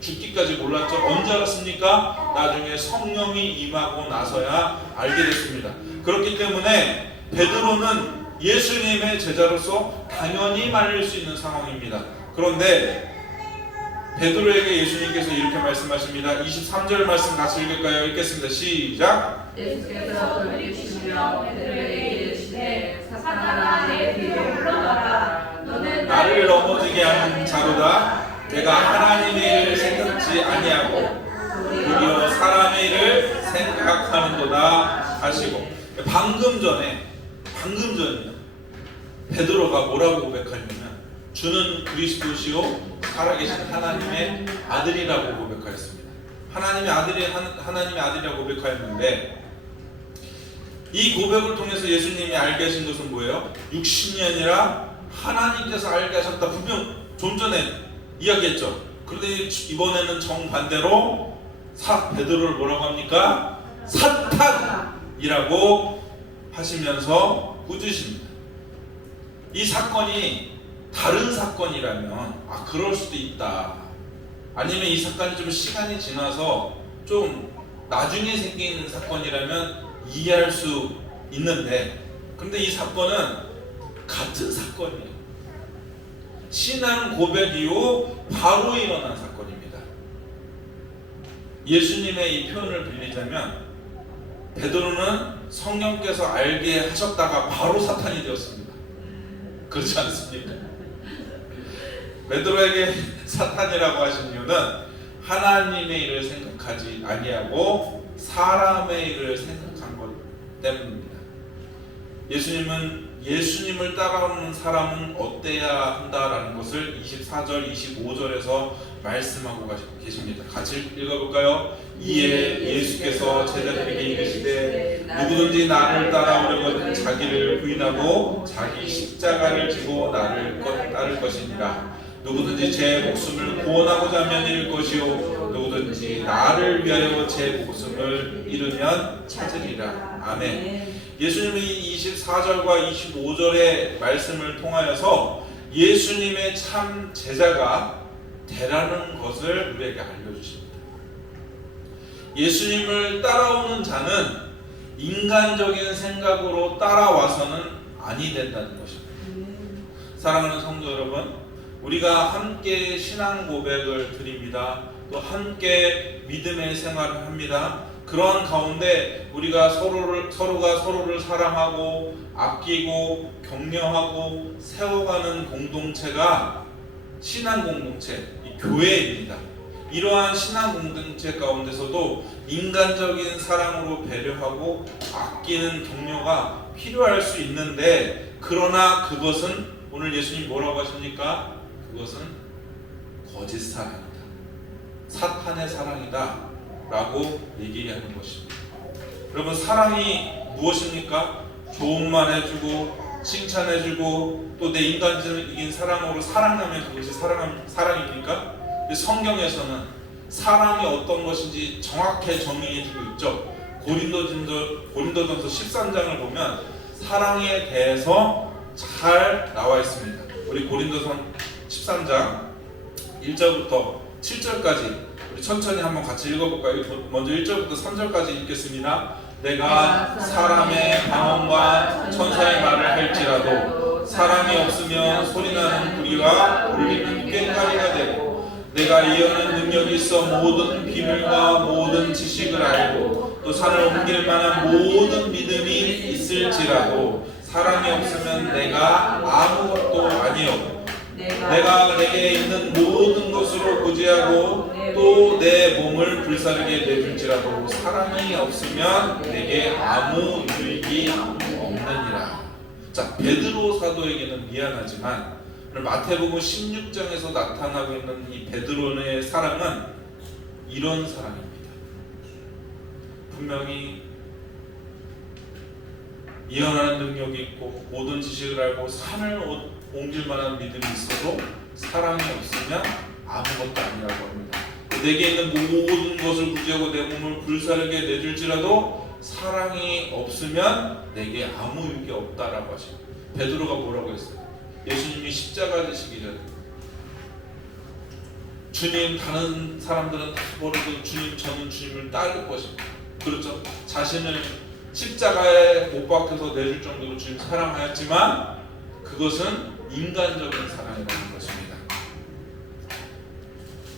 죽기까지 몰랐죠. 언제 알았습니까? 나중에 성령이 임하고 나서야 알게 됐습니다. 그렇기 때문에 베드로는 예수님의 제자로서 당연히 말릴 수 있는 상황입니다. 그런데 베드로에게 예수님께서 이렇게 말씀하십니다. 23절 말씀 같이 읽을까요? 읽겠습니다. 시작. 예수께서 돌이키시며 베드로에게 이르시되 사탄아 내 뒤로 물러가라. 너는 나를 넘어지게 하는 자로다. 내가 하나님의 일을 생각지 아니하고 오히려 사람의 일을 생각하는도다 하시고, 방금 전에 베드로가 뭐라고 고백하냐면 주는 그리스도시요 살아계신 하나님의 아들이라고 고백하였습니다. 하나님의 아들이라고 고백하였는데, 이 고백을 통해서 예수님이 알게 하신 것은 뭐예요? 육신이 아니라 하나님께서 알게 하셨다. 분명 좀 전에 이야기했죠. 그런데 이번에는 정반대로 베드로를 뭐라고 합니까? 사탄이라고 하시면서 꾸짖습니다. 이 사건이 다른 사건이라면 그럴 수도 있다. 아니면 이 사건이 좀 시간이 지나서 좀 나중에 생긴 사건이라면 이해할 수 있는데, 근데 이 사건은 같은 사건이에요. 신앙 고백 이후 바로 일어난 사건입니다. 예수님의 이 표현을 빌리자면 베드로는 성령께서 알게 하셨다가 바로 사탄이 되었습니다. 그렇지 않습니까? 베드로에게 사탄이라고 하신 이유는 하나님의 일을 생각하지 아니하고 사람의 일을 생각한 것 때문입니다. 예수님을 따라오는 사람은 어때야 한다라는 것을 24절, 25절에서 말씀하고 계십니다. 같이 읽어볼까요? 이에 예수께서 제자들에게 이르시되 누구든지 나를 따라오려거든 자기를 부인하고 자기 십자가를 지고 나를 따를 것이니라. 누구든지 제 목숨을 구원하고자 하면 잃을 것이요 누구든지 나를 위하여 제 목숨을 잃으면 찾으리라. 아멘. 예수님이 24절과 25절의 말씀을 통하여서 예수님의 참 제자가 되라는 것을 우리에게 알려주십니다. 예수님을 따라오는 자는 인간적인 생각으로 따라와서는 아니 된다는 것입니다. 사랑하는 성도 여러분, 우리가 함께 신앙 고백을 드립니다. 또 함께 믿음의 생활을 합니다. 그런 가운데 우리가 서로가 서로를 사랑하고 아끼고 격려하고 세워가는 공동체가 신앙 공동체, 이 교회입니다. 이러한 신앙 공동체 가운데서도 인간적인 사랑으로 배려하고 아끼는 격려가 필요할 수 있는데, 그러나 그것은 오늘 예수님 뭐라고 하십니까? 그것은 거짓 사랑이다, 사탄의 사랑이다 라고 얘기하는 것입니다. 여러분, 사랑이 무엇입니까? 좋은만 해주고 칭찬해주고 또 내 인간적인 사랑으로 사랑하면 그것이 사랑입니까? 성경에서는 사랑이 어떤 것인지 정확히 정의해주고 있죠. 고린도전서 13장을 보면 사랑에 대해서 잘 나와 있습니다. 우리 고린도서 13장 1절부터 7절까지 우리 천천히 한번 같이 읽어볼까요? 먼저 1절부터 3절까지 읽겠습니다. 내가 사람의 방언과 천사의 말을 할지라도 사랑이 없으면 소리나는 구리와 울리는 꽹과리가 되고, 내가 예언하는 능력이 있어 모든 비밀과 모든 지식을 알고 또 산을 옮길 만한 모든 믿음이 있을지라도 사랑이 없으면 내가 아무것도 아니요. 내가 내게 있는 모든 것으로 구제하고 또 내 몸을 불사르게 내줄지라도 사랑이 없으면 내게 아무 유익이 없느니라. 자, 베드로 사도에게는 미안하지만 마태복음 16장에서 나타나고 있는 이 베드로의 사랑은 이런 사랑입니다. 분명히 예언하는 능력이 있고 모든 지식을 알고 산을 옮길 만한 믿음이 있어도 사랑이 없으면 아무것도 아니라고 합니다. 내게 있는 모든 것을 구제하고 내 몸을 불사르게 내줄지라도 사랑이 없으면 내게 아무 유익이 없다라고 하십니다. 베드로가 뭐라고 했어요? 예수님이 십자가 지시기 전에 주님, 다른 사람들은 다 버리고 주님, 저는 주님을 따를 것입니다. 그렇죠? 자신을 십자가에 못 박혀서 내줄 정도로 주님 사랑하였지만 그것은 인간적인 사랑이라는 것입니다.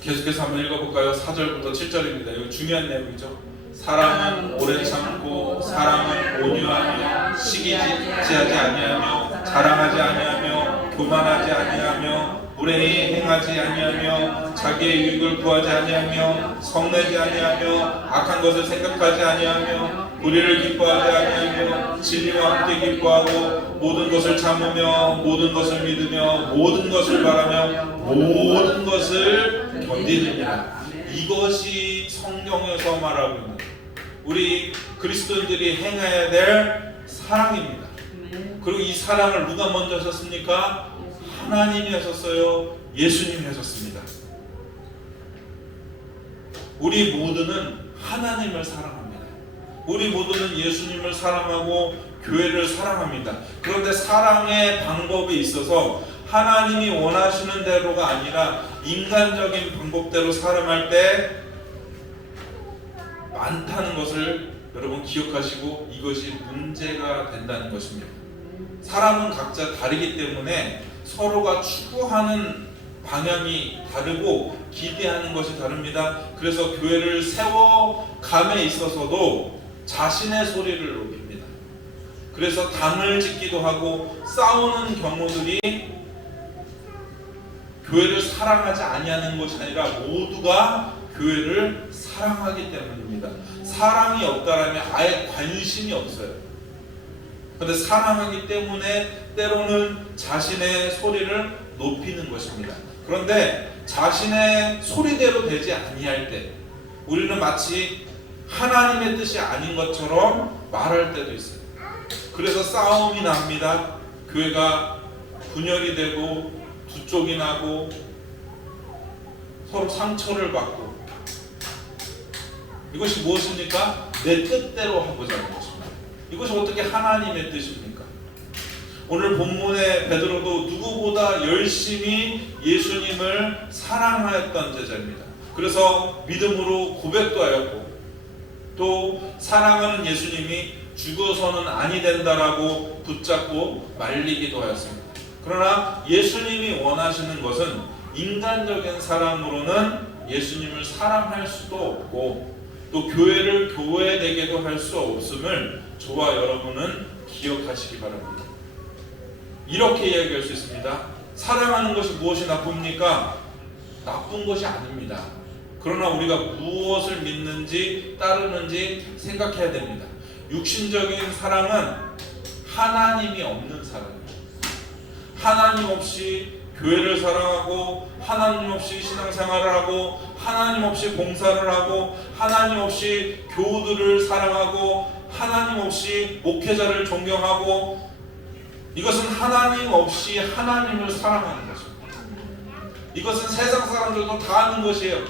계속해서 한번 읽어볼까요? 4절부터 7절입니다. 이거 중요한 내용이죠. 사랑은 오래 참고 사랑은 온유하며 시기지 아니하며 자랑하지 아니하며 교만하지 아니하며 불행히 행하지 아니하며 자기의 유익을 구하지 아니하며 성내지 아니하며 악한 것을 생각하지 아니하며 불의를 기뻐하지 아니하며 진리와 함께 기뻐하고 모든 것을 참으며 모든 것을 믿으며 모든 것을 바라며 모든 것을 견디느니라. 이것이 성경에서 말하고 있는 우리 그리스도인들이 행해야 될 사랑입니다. 그리고 이 사랑을 누가 먼저 하셨습니까? 하나님이 하셨어요. 예수님이 하셨습니다. 우리 모두는 하나님을 사랑합니다. 우리 모두는 예수님을 사랑하고 교회를 사랑합니다. 그런데 사랑의 방법에 있어서 하나님이 원하시는 대로가 아니라 인간적인 방법대로 사랑할 때 많다는 것을 여러분 기억하시고 이것이 문제가 된다는 것입니다. 사람은 각자 다르기 때문에 서로가 추구하는 방향이 다르고 기대하는 것이 다릅니다. 그래서 교회를 세워감에 있어서도 자신의 소리를 높입니다. 그래서 당을 짓기도 하고 싸우는 경우들이 교회를 사랑하지 아니하는 것이 아니라 모두가 교회를 사랑하기 때문입니다. 사랑이 없다라면 아예 관심이 없어요. 그런데 사랑하기 때문에 때로는 자신의 소리를 높이는 것입니다. 그런데 자신의 소리대로 되지 아니할 때 우리는 마치 하나님의 뜻이 아닌 것처럼 말할 때도 있어요. 그래서 싸움이 납니다. 교회가 분열이 되고 두 쪽이 나고 서로 상처를 받고, 이것이 무엇입니까? 내 뜻대로 하고자 하는 것입니다. 이것이 어떻게 하나님의 뜻입니까? 오늘 본문의 베드로도 누구보다 열심히 예수님을 사랑하였던 제자입니다. 그래서 믿음으로 고백도 하였고 또 사랑하는 예수님이 죽어서는 아니 된다라고 붙잡고 말리기도 하였습니다. 그러나 예수님이 원하시는 것은 인간적인 사람으로는 예수님을 사랑할 수도 없고 또 교회를 교회되게도 할 수 없음을 저와 여러분은 기억하시기 바랍니다. 이렇게 이야기할 수 있습니다. 사랑하는 것이 무엇이 나쁩니까? 나쁜 것이 아닙니다. 그러나 우리가 무엇을 믿는지 따르는지 생각해야 됩니다. 육신적인 사랑은 하나님이 없는 사랑입니다. 하나님 없이 교회를 사랑하고 하나님 없이 신앙생활을 하고 하나님 없이 봉사를 하고 하나님 없이 교우들을 사랑하고 하나님 없이 목회자를 존경하고, 이것은 하나님 없이 하나님을 사랑하는 것입니다. 이것은 세상 사람들도 다 하는 것이에요.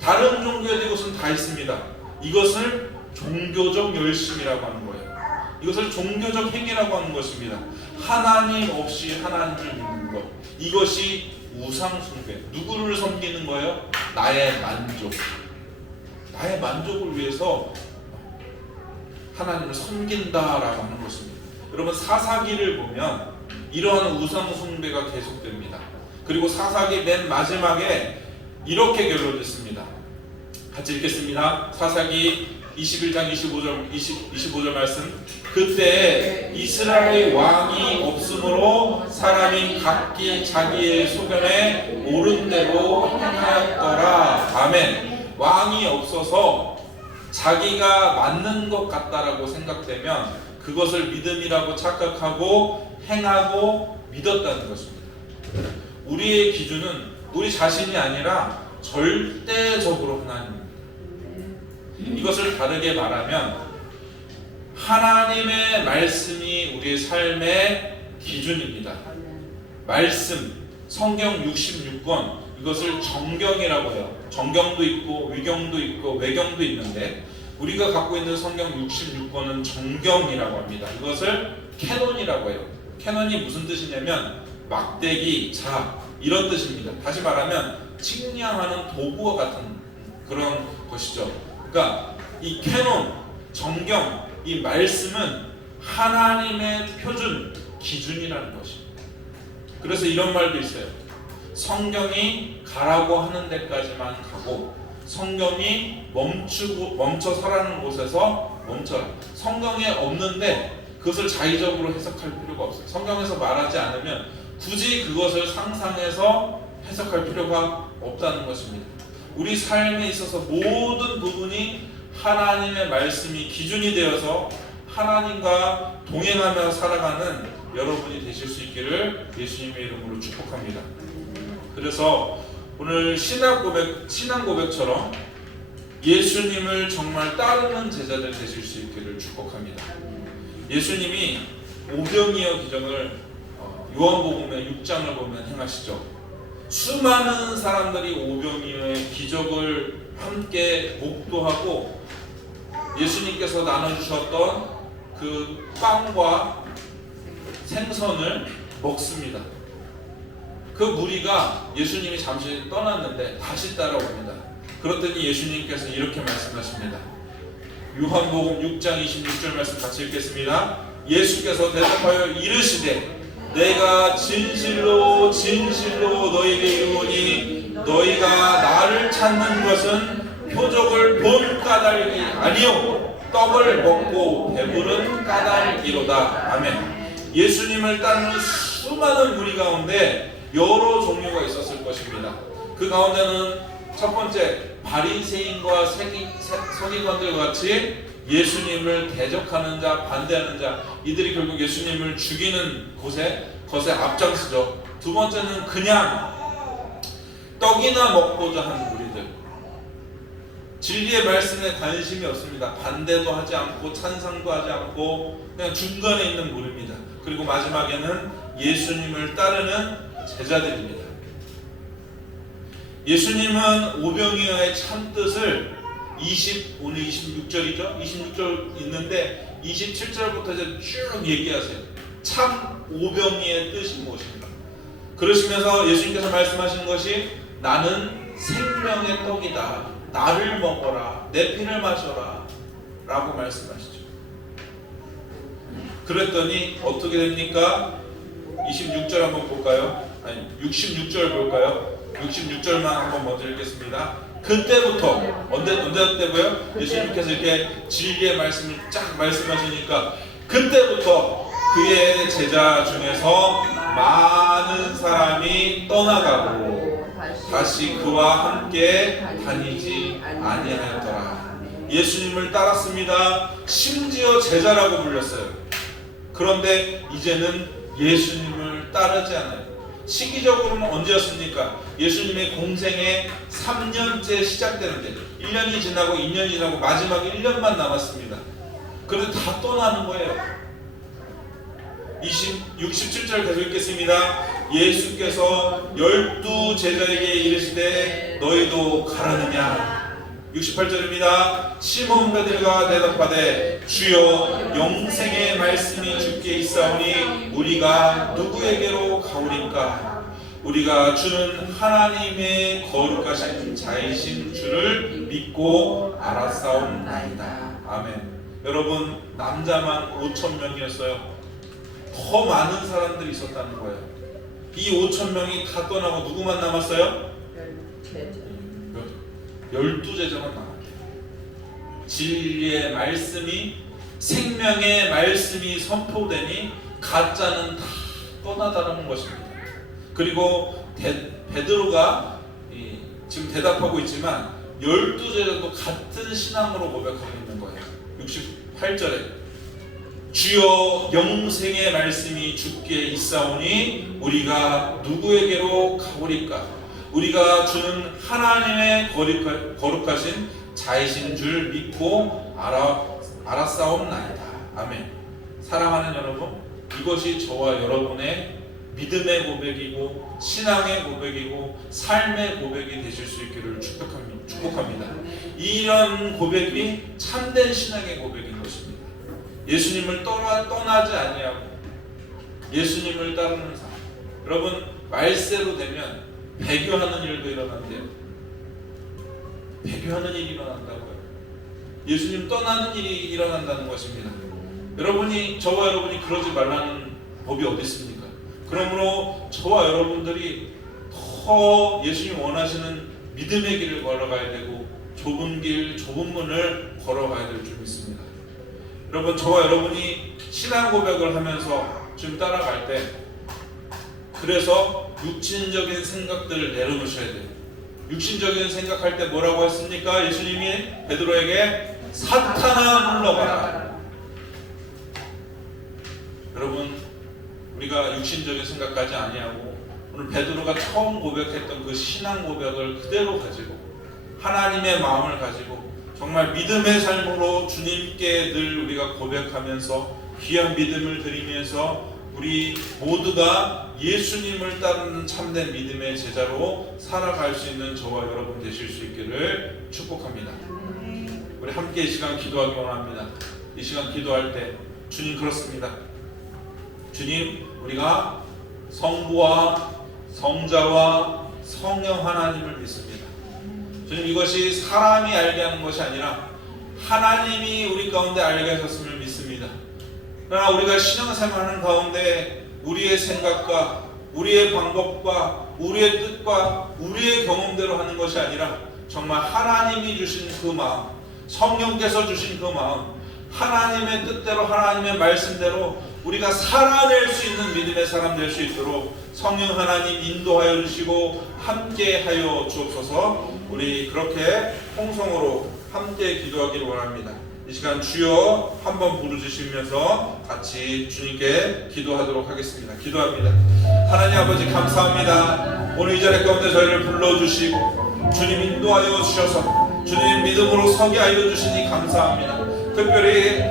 다른 종교에도 이것은 다 있습니다. 이것을 종교적 열심이라고 하는 거예요. 이것을 종교적 행위라고 하는 것입니다. 하나님 없이 하나님을 믿는 것, 이것이 우상숭배. 누구를 섬기는 거예요? 나의 만족. 나의 만족을 위해서 하나님을 섬긴다라고 하는 것입니다. 여러분, 사사기를 보면 이러한 우상숭배가 계속됩니다. 그리고 사사기 맨 마지막에 이렇게 결론됐습니다. 같이 읽겠습니다. 사사기 21장 25절 말씀. 그때 이스라엘 왕이 없으므로 사람이 각기 자기의 소견에 옳은 대로 행하였더라. 아멘. 왕이 없어서 자기가 맞는 것 같다라고 생각되면 그것을 믿음이라고 착각하고 행하고 믿었다는 것입니다. 우리의 기준은 우리 자신이 아니라 절대적으로 하나님입니다. 이것을 다르게 말하면 하나님의 말씀이 우리의 삶의 기준입니다. 말씀, 성경 66권, 이것을 정경이라고 해요. 정경도 있고 위경도 있고 외경도 있는데 우리가 갖고 있는 성경 66권은 정경이라고 합니다. 이것을 캐논이라고 해요. 캐논이 무슨 뜻이냐면 막대기, 자, 이런 뜻입니다. 다시 말하면 측량하는 도구와 같은 그런 것이죠. 그러니까 이 캐논, 정경, 이 말씀은 하나님의 표준, 기준이라는 것입니다. 그래서 이런 말도 있어요. 성경이 가라고 하는 데까지만 가고 성경이 멈춰 서라는 곳에서 멈춰라. 성경에 없는데 그것을 자의적으로 해석할 필요가 없어요. 성경에서 말하지 않으면 굳이 그것을 상상해서 해석할 필요가 없다는 것입니다. 우리 삶에 있어서 모든 부분이 하나님의 말씀이 기준이 되어서 하나님과 동행하며 살아가는 여러분이 되실 수 있기를 예수님의 이름으로 축복합니다. 그래서 오늘 신앙 고백처럼 예수님을 정말 따르는 제자들 되실 수 있기를 축복합니다. 예수님이 오병이어 기적을 요한복음의 6장을 보면 행하시죠. 수많은 사람들이 오병이어의 기적을 함께 목도하고 예수님께서 나눠주셨던 그 빵과 생선을 먹습니다. 그 무리가 예수님이 잠시 떠났는데 다시 따라옵니다. 그랬더니 예수님께서 이렇게 말씀하십니다. 요한복음 6장 26절 말씀 같이 읽겠습니다. 예수께서 대답하여 이르시되 내가 진실로 진실로 너희에게 이르노니 너희가 나를 찾는 것은 표적을 본 까닭이 아니요 떡을 먹고 배부른 까닭이로다. 아멘. 예수님을 따르는 수많은 무리 가운데 여러 종류가 있었을 것입니다. 그 가운데는 첫 번째 바리새인과 서기관들 같이 예수님을 대적하는 자, 반대하는 자, 이들이 결국 예수님을 죽이는 것에 앞장서죠. 두 번째는 그냥 떡이나 먹고자 하는 무리들. 진리의 말씀에 관심이 없습니다. 반대도 하지 않고 찬성도 하지 않고 그냥 중간에 있는 무리입니다. 그리고 마지막에는 예수님을 따르는 제자들입니다. 예수님은 오병이어의 참뜻을 오늘 26절이죠? 26절 있는데 27절부터 이제 쭉 얘기하세요. 참 오병이어의 뜻이 무엇인가? 그러시면서 예수님께서 말씀하신 것이 나는 생명의 떡이다. 나를 먹어라. 내 피를 마셔라. 라고 말씀하시죠. 그랬더니 어떻게 됩니까? 26절 한번 볼까요? 아니 66절 볼까요? 66절만 한번 먼저 읽겠습니다. 그때부터 언제 때고요? 예수님께서 이렇게 진리의 말씀을 쫙 말씀하시니까 그때부터 그의 제자 중에서 많은 사람이 떠나가고 다시 그와 함께 다니지 아니하였더라. 예수님을 따랐습니다. 심지어 제자라고 불렸어요. 그런데 이제는 예수님을 따르지 않아요. 시기적으로는 언제였습니까? 예수님의 공생의 3년째 시작되는 때 1년이 지나고 2년이 지나고 마지막 1년만 남았습니다. 그런데 다 떠나는 거예요. 67절 계속 읽겠습니다. 예수께서 12 제자에게 이르시되 너희도 가라느냐. 68절입니다. 시몬 베드로가 대답하되 주여 영생의 말씀이 주께 있사오니 우리가 누구에게로 가오리까? 우리가 주는 하나님의 거룩하신 자이신 주를 믿고 알았사옵나이다. 아멘. 여러분 남자만 5,000명이었어요. 더 많은 사람들이 있었다는 거예요. 이 5,000명이 다 떠나고 누구만 남았어요? 12제자만 남았대요. 진리의 말씀이 생명의 말씀이 선포되니 가짜는 다 떠나다라는 것입니다. 그리고 베드로가 지금 대답하고 있지만 12제자도 같은 신앙으로 고백하고 있는 거예요. 68절에 주여 영생의 말씀이 주께 있사오니 우리가 누구에게로 가오리까? 우리가 주는 하나님의 거룩하신 자이신 줄 믿고 알았사옵나이다. 아멘. 사랑하는 여러분, 이것이 저와 여러분의 믿음의 고백이고 신앙의 고백이고 삶의 고백이 되실 수 있기를 축복합니다. 이런 고백이 참된 신앙의 고백인 것입니다. 예수님을 떠나지 아니하고 예수님을 따르는 삶. 여러분 말세로 되면 배교하는 일도 일어난대요. 배교하는 일이 일어난다고요. 예수님 떠나는 일이 일어난다는 것입니다. 저와 여러분이 그러지 말라는 법이 어디 있습니까? 그러므로 저와 여러분들이 더 예수님 원하시는 믿음의 길을 걸어가야 되고 좁은 길, 좁은 문을 걸어가야 될 줄 믿습니다. 여러분 저와 여러분이 신앙 고백을 하면서 좀 따라갈 때 그래서 육신적인 생각들을 내려놓으셔야 돼요. 육신적인 생각할 때 뭐라고 했습니까? 예수님이 베드로에게 사탄아 물러가라. 여러분 우리가 육신적인 생각까지 아니하고 오늘 베드로가 처음 고백했던 그 신앙 고백을 그대로 가지고 하나님의 마음을 가지고 정말 믿음의 삶으로 주님께 늘 우리가 고백하면서 귀한 믿음을 드리면서 우리 모두가 예수님을 따르는 참된 믿음의 제자로 살아갈 수 있는 저와 여러분 되실 수 있기를 축복합니다. 우리 함께 이 시간 기도하기 원합니다. 이 시간 기도할 때 주님 그렇습니다. 주님 우리가 성부와 성자와 성령 하나님을 믿습니다. 주님 이것이 사람이 알게 하는 것이 아니라 하나님이 우리 가운데 알게 하셨음을 믿습니다. 그러나 우리가 신앙생활하는 가운데 우리의 생각과 우리의 방법과 우리의 뜻과 우리의 경험대로 하는 것이 아니라 정말 하나님이 주신 그 마음, 성령께서 주신 그 마음, 하나님의 뜻대로 하나님의 말씀대로 우리가 살아낼 수 있는 믿음의 사람 될 수 있도록 성령 하나님 인도하여 주시고 함께하여 주옵소서. 우리 그렇게 통성으로 함께 기도하기를 원합니다. 이 시간 주여 한번 부르주시면서 같이 주님께 기도하도록 하겠습니다. 기도합니다. 하나님 아버지 감사합니다. 오늘 이 자리 가운데 저희를 불러주시고 주님 인도하여 주셔서 주님 믿음으로 서게 하여 주시니 감사합니다. 특별히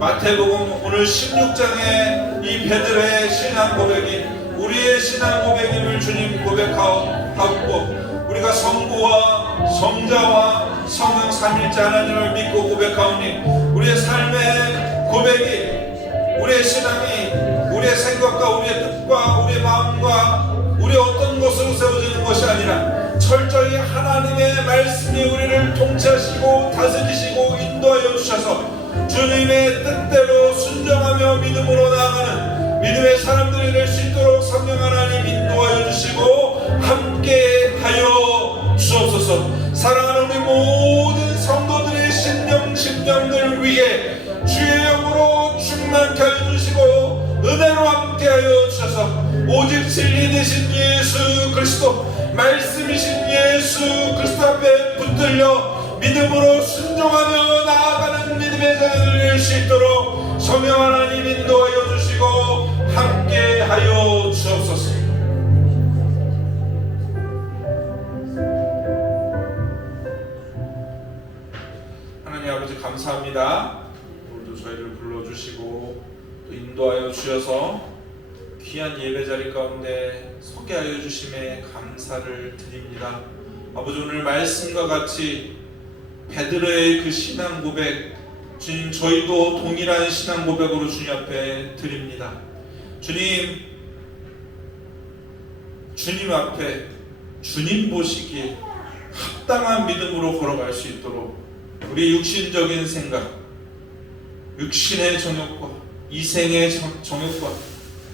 마태복음 오늘 16장의 이 베드로의 신앙 고백이 우리의 신앙 고백임을 주님 고백하고 우리가 성부와 성자와 성령 삼일째 하나님을 믿고 고백하오니 우리의 삶의 고백이 우리의 신앙이 우리의 생각과 우리의 뜻과 우리의 마음과 우리의 어떤 것으로 세워지는 것이 아니라 철저히 하나님의 말씀이 우리를 통치하시고 다스리시고 인도하여 주셔서 주님의 뜻대로 순종하며 믿음으로 나아가는 믿음의 사람들이 될 수 있도록 주옵소서. 사랑하는 우리 모든 성도들의 심령들 위해 주의 영으로 충만케 하여 주시고 은혜로 함께 하여 주셔서 오직 진리 되신 예수 그리스도, 말씀이신 예수 그리스도 앞에 붙들려 믿음으로 순종하며 나아가는 믿음의 자녀들 될 수 있도록 성령 하나님 인도하여 주시고 함께 하여 주옵소서. 하나님 아버지 감사합니다. 오늘도 저희를 불러주시고 또 인도하여 주셔서 귀한 예배 자리 가운데 서게 하여 주심에 감사를 드립니다. 아버지, 오늘 말씀과 같이 베드로의 그 신앙 고백, 주님 저희도 동일한 신앙 고백으로 주님 앞에 드립니다. 주님 앞에 주님 보시기에 합당한 믿음으로 걸어갈 수 있도록 우리 육신적인 생각, 육신의 정욕과 이생의 정욕과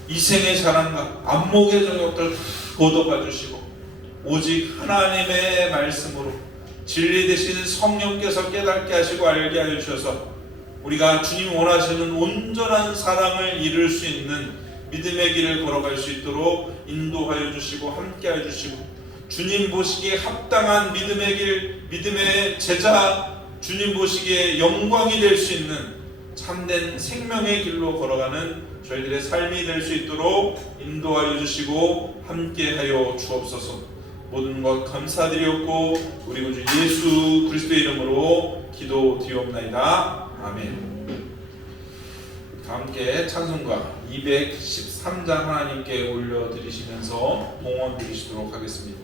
이생의 자랑과 안목의 정욕들 다 걷어가 주시고 오직 하나님의 말씀으로 진리 되신 성령께서 깨닫게 하시고 알게 하여 주셔서 우리가 주님 원하시는 온전한 사랑을 이룰 수 있는 믿음의 길을 걸어갈 수 있도록 인도하여 주시고 함께 하여 주시고 주님 보시기에 합당한 믿음의 길, 믿음의 제자, 주님 보시기에 영광이 될 수 있는 참된 생명의 길로 걸어가는 저희들의 삶이 될 수 있도록 인도하여 주시고 함께하여 주옵소서. 모든 것 감사드렸고 우리 구주 예수 그리스도의 이름으로 기도드리옵나이다. 아멘. 함께 찬송가 213장 하나님께 올려드리시면서 봉헌 드리시도록 하겠습니다.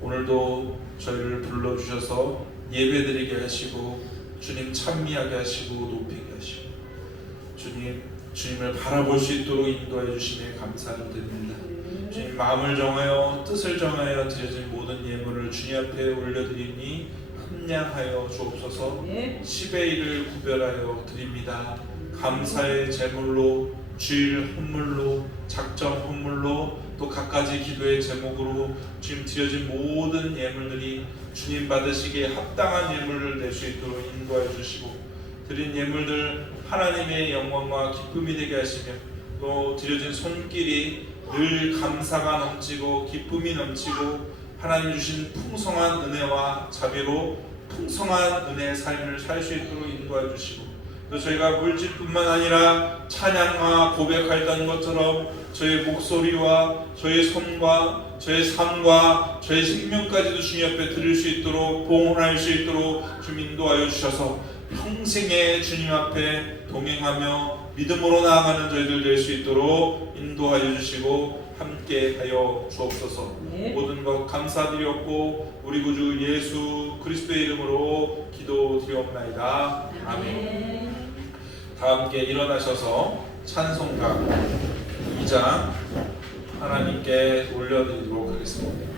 오늘도 저희를 불러주셔서 예배드리게 하시고 주님 찬미하게 하시고 높이게 하시고 주님 주님을 바라볼 수 있도록 인도해 주심에 감사를 드립니다. 주님 마음을 정하여 뜻을 정하여 드려진 모든 예물을 주님 앞에 올려드리니 함량하여 주옵소서. 10의 1을 구별하여 드립니다. 감사의 제물로, 주일 헌물로, 작정 헌물로, 또 각가지 기도의 제목으로 주님 드려진 모든 예물들이 주님 받으시기에 합당한 예물을 낼 수 있도록 인도하여 주시고, 드린 예물들 하나님의 영광과 기쁨이 되게 하시며, 또 드려진 손길이 늘 감사가 넘치고 기쁨이 넘치고 하나님 주신 풍성한 은혜와 자비로 풍성한 은혜의 삶을 살 수 있도록 인도해 주시고, 또 저희가 물질뿐만 아니라 찬양과 고백했던 것처럼 저희 목소리와 저희 손과 저희 삶과 저희 생명까지도 주님 앞에 드릴 수 있도록, 봉헌할 수 있도록 좀 인도하여 주셔서 평생에 주님 앞에 동행하며 믿음으로 나아가는 저희들 될 수 있도록 인도하여 주시고 함께하여 주옵소서. 모든 것 감사드렸고 우리 구주 예수 그리스도의 이름으로 기도드리옵나이다. 아멘. 다 함께 일어나셔서 찬송가 2장 하나님께 올려드리도록 하겠습니다.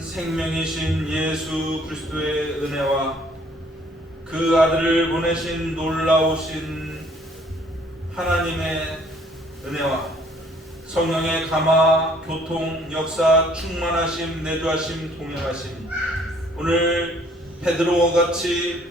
생명이신 예수 그리스도의 은혜와 그 아들을 보내신 놀라우신 하나님의 은혜와 성령의 감화, 교통, 역사, 충만하심, 내주하심, 동행하심, 오늘 베드로와 같이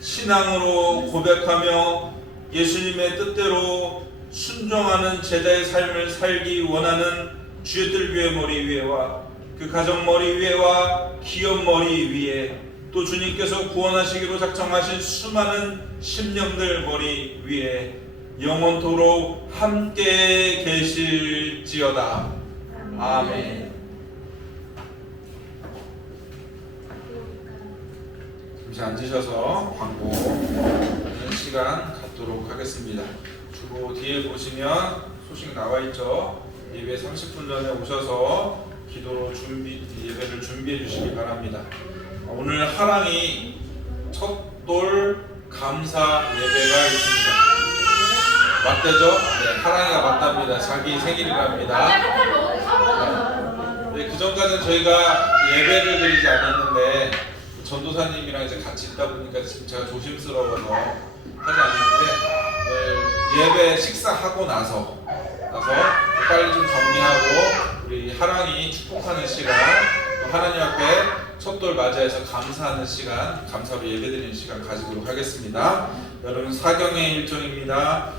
신앙으로 고백하며 예수님의 뜻대로 순종하는 제자의 삶을 살기 원하는 주의들 교회 머리 위에와 그 가정 머리 위에와 기업 머리 위에, 또 주님께서 구원하시기로 작정하신 수많은 심령들 머리 위에 영원토록 함께 계실지어다. 아멘. 잠시 앉으셔서 광고 듣는 시간 갖도록 하겠습니다. 주보 뒤에 보시면 소식 나와 있죠. 예배 30분 전에 오셔서 기도로 예배를 준비해 주시기 바랍니다. 오늘 하랑이 첫돌 감사 예배가 있습니다. 맞대죠? 네, 하랑이가 맞답니다. 자기 생일이랍니다. 네, 그 전까지는 저희가 예배를 드리지 않았는데 전도사님이랑 이제 같이 있다 보니까 지금 제가 조심스러워서 하지 않는데, 예배 식사하고 나서 빨리 좀 정리하고 우리 하랑이 축복하는 시간, 또 하나님 앞에 첫돌 맞이해서 감사하는 시간, 감사로 예배드리는 시간 가지도록 하겠습니다. 여러분 사경의 일정입니다.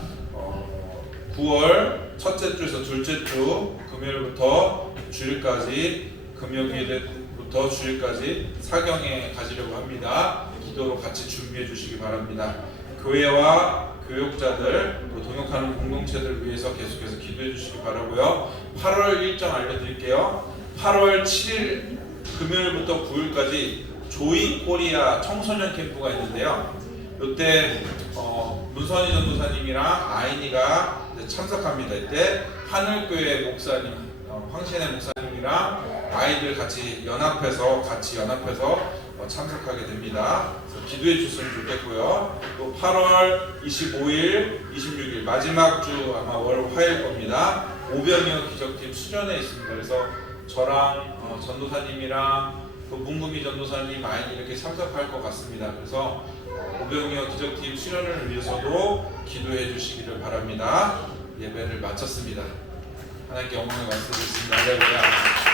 9월 첫째 주에서 둘째 주 금요일부터 주일까지, 금요일부터 주일까지 사경에 가시려고 합니다. 기도로 같이 준비해 주시기 바랍니다. 교회와 교육자들, 또 동역하는 공동체들 위해서 계속해서 기도해 주시기 바라고요. 8월 일정 알려드릴게요. 8월 7일 금요일부터 9일까지 조이 코리아 청소년 캠프가 있는데요. 이때 문선희 전도사님이랑 아이니가 참석합니다. 이때 하늘교회 목사님, 황신혜 목사님이랑 아이들 같이 연합해서 참석하게 됩니다. 그래서 기도해 주셨으면 좋겠고요. 또 8월 25일, 26일 마지막 주 아마 화요일 겁니다. 오병이어 기적팀 수련회 있습니다. 그래서 저랑 전도사님이랑 또 문금희 전도사님 아이는 이렇게 참석할 것 같습니다. 그래서 오병이어 기적팀 수련을 위해서도 기도해 주시기를 바랍니다. 예배를 마쳤습니다. 하나님께 영광을 말씀드리겠습니다. 할렐루야.